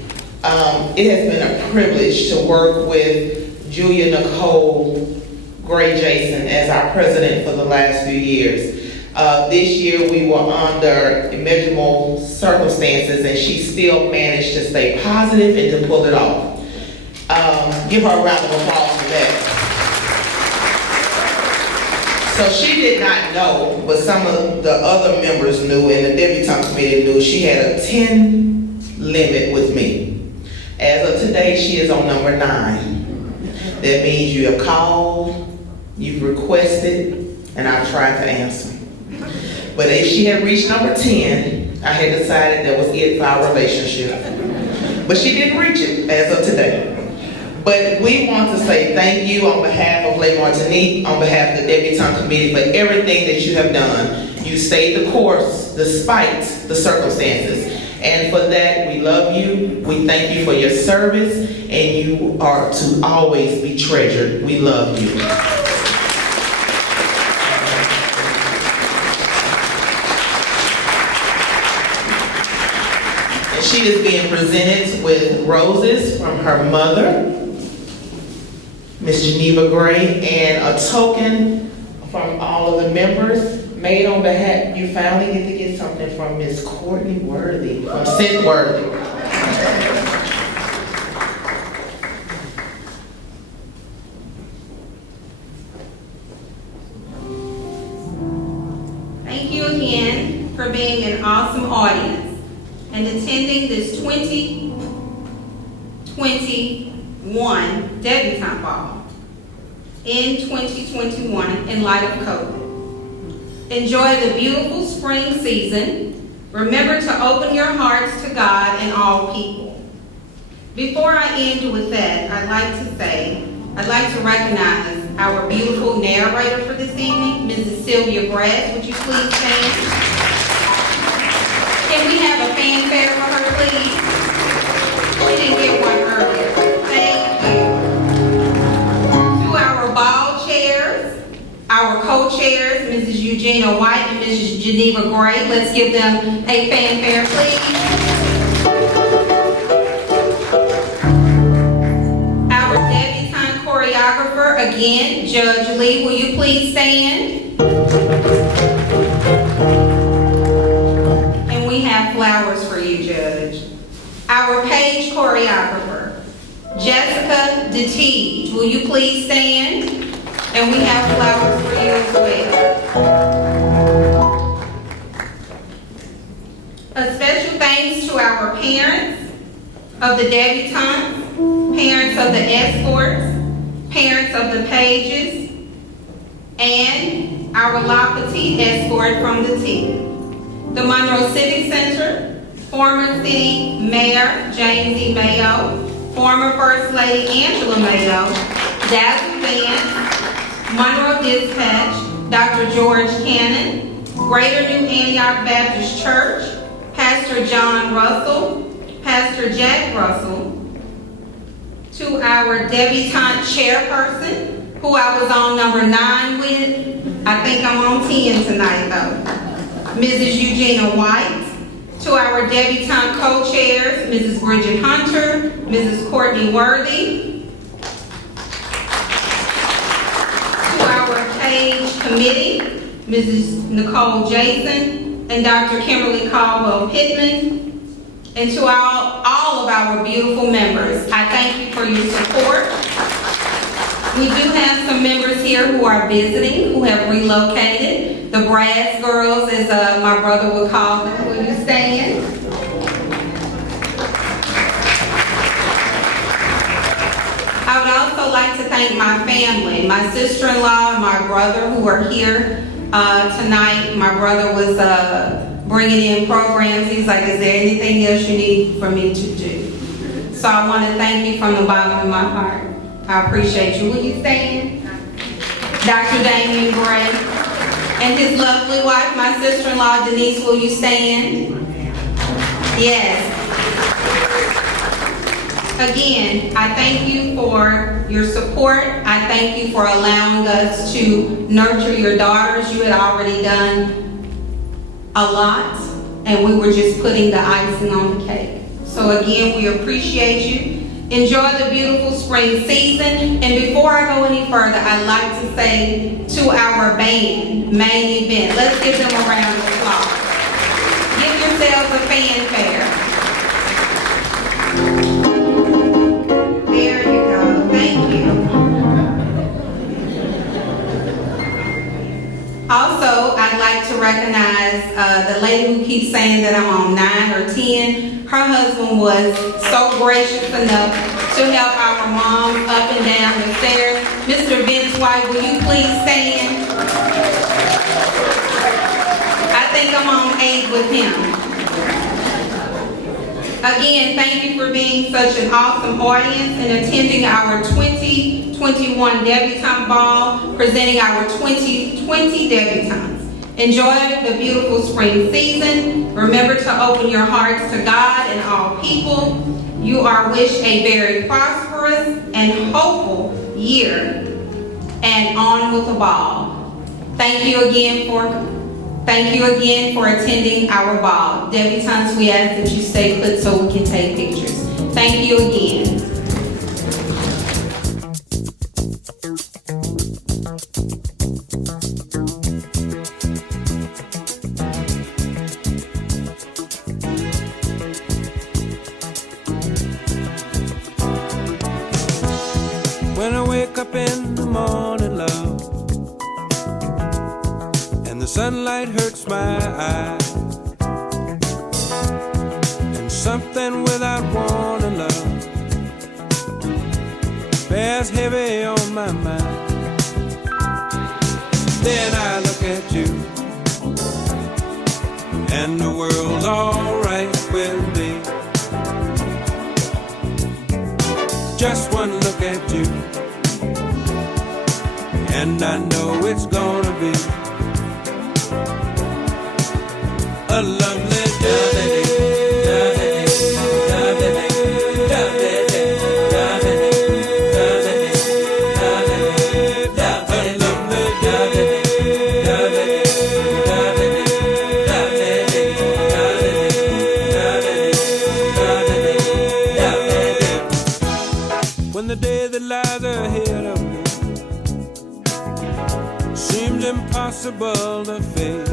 it has been a privilege to work with Julia Nicole Gray Jason as our president for the last few years. This year we were under immeasurable circumstances and she still managed to stay positive and to pull it off. Give her a round of applause for that. So she did not know, but some of the other members knew and the debutante committee knew she had a 10 limit with me. As of today, she is on number 9. That means you have called, you've requested, and I've tried to answer. But if she had reached number 10, I had decided that was it for our relationship. But she didn't reach it as of today. But we want to say thank you on behalf of Les Martinique, on behalf of the Debutante Committee for everything that you have done. You stayed the course despite the circumstances. And for that, we love you. We thank you for your service, and you are to always be treasured. We love you. And she is being presented with roses from her mother, Miss Geneva Gray, and a token from all of the members made on behalf. You finally get to get something from Miss Courtney Worthy, from Sid Worthy. Thank you again for being an awesome audience and attending this 2021 Debutante Ball in 2021 in light of COVID. Enjoy the beautiful spring season. Remember to open your hearts to God and all people. Before I end with that, I'd like to recognize our beautiful narrator for this evening, Mrs. Sylvia Brass. Would you please stand? Can we have a fanfare for her, please? We didn't get one earlier. Thank you. To our ball chairs, our co-chairs, Mrs. Eugenia White and Mrs. Geneva Gray. Let's give them a fanfare, please. Our debutante choreographer, again, Judge Lee, will you please stand? And we have flowers for you, Judge. Our page choreographer, Jessica DeTeege, will you please stand? And we have flowers for you as well. A special thanks to our parents of the debutantes, parents of the escorts, parents of the pages, and our La Petite escort from the team. The Monroe Civic Center, former City Mayor James E. Mayo, former First Lady Angela Mayo, Dazzle Vance, Monroe Dispatch, Dr. George Cannon, Greater New Antioch Baptist Church, Pastor John Russell, Pastor Jack Russell, to our debutante chairperson, who I was on number 9 with. I think I'm on 10 tonight though. Mrs. Eugenia White. To our debutante co-chairs, Mrs. Bridget Hunter, Mrs. Courtney Worthy. To our page committee, Mrs. Nicole Jason and Dr. Kimberly Caldwell Pittman. And to all of our beautiful members, I thank you for your support. We do have some members here who are visiting, who have relocated. The Brass Girls, as my brother would call them. Will you stand? I would also like to thank my family, my sister-in-law and my brother who are here tonight. My brother was bringing in programs. He's like, is there anything else you need for me to do? So I want to thank you from the bottom of my heart. I appreciate you. Will you stand? Dr. Damien Gray and his lovely wife, my sister-in-law Denise, will you stand? Yes. Again, I thank you for your support. I thank you for allowing us to nurture your daughters. You had already done a lot, and we were just putting the icing on the cake. So again, we appreciate you. Enjoy the beautiful spring season. And before I go any further, I'd like to say to our band, Main Event, let's give them a round of applause. Give yourselves a fanfare. There you go. Thank you. Also, I'd like to recognize the lady who keeps saying that I'm on 9 or 10. Her husband was so gracious enough to help our mom up and down the stairs. Mr. Vince White, will you please stand? I think I'm on 8 with him. Again, thank you for being such an awesome audience and attending our 2021 Debutante Ball, presenting our 2020 debutantes. Enjoy the beautiful spring season. Remember to open your hearts to God and all people. You are wished a very prosperous and hopeful year, and on with the ball. Thank you again for attending our ball. Debutantes, we ask that you stay put so we can take pictures. Thank you again. When I wake up in the morning, love, and the sunlight hurts my eyes, and something without warning, love, bears heavy on my mind. Then I look at you, and the world's alright with me. Just one look at you, and I know it's gonna be a lovely day. When the day that lies ahead of me seems impossible to face,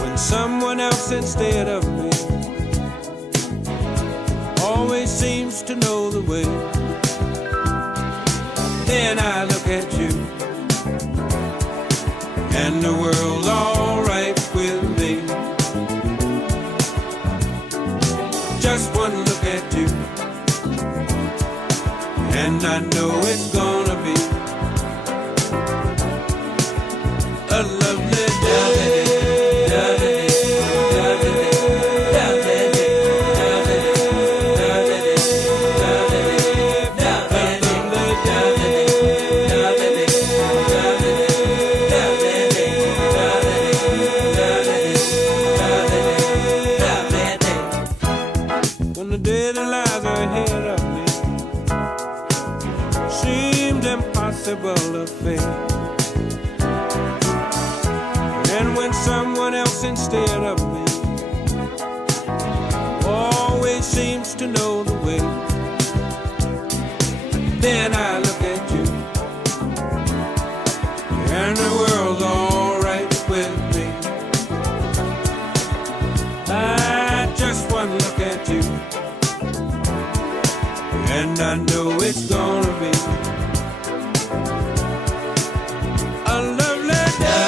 when someone else instead of me always seems to know the way, then I look at you, and the world's alright with me. Just one look at you, and I know it's gonna be a lovely day. When the day that lies ahead of me seemed impossible to face, and when someone else instead of me always seems to know the way, then I look at you, and the world's alright with me. I just one look at you, and I know it's gonna be a lovely day.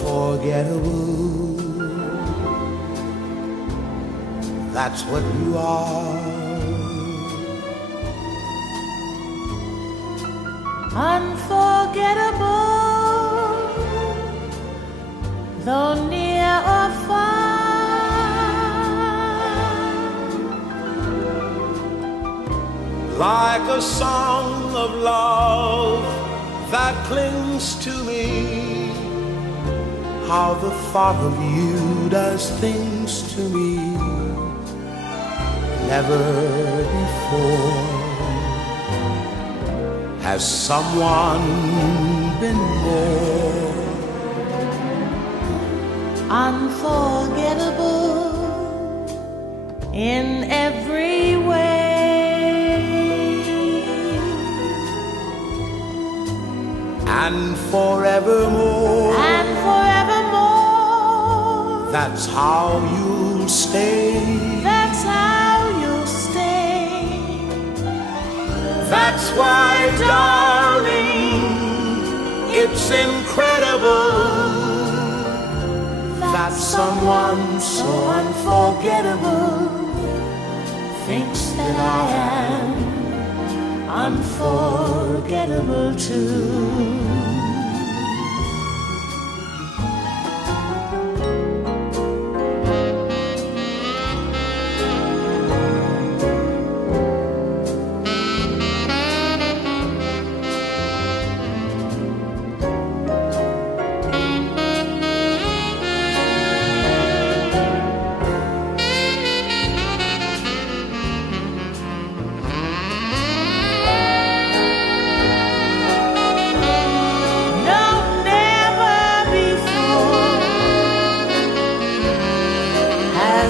unforgettable. That's what you are. Unforgettable, though near or far. Like a song of love that clings to me, how the thought of you does things to me never before. Has someone been more unforgettable in every way, and forevermore? and forevermore. That's how you'll stay. That's how you'll stay. That's why, darling, it's incredible that someone so unforgettable Thinks that I am unforgettable too.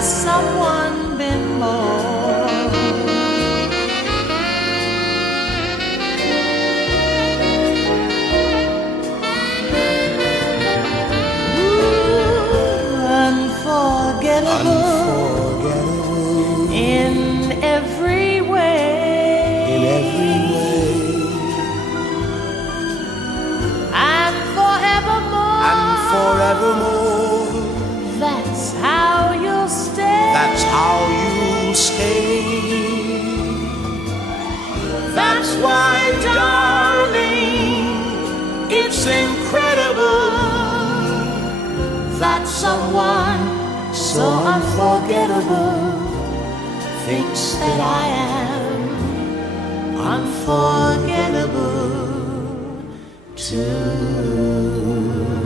Someone been more unforgettable in every way, and forevermore. That's how you'll stay. That's how you'll stay. That's why, darling, it's incredible that someone so unforgettable thinks that I am unforgettable too.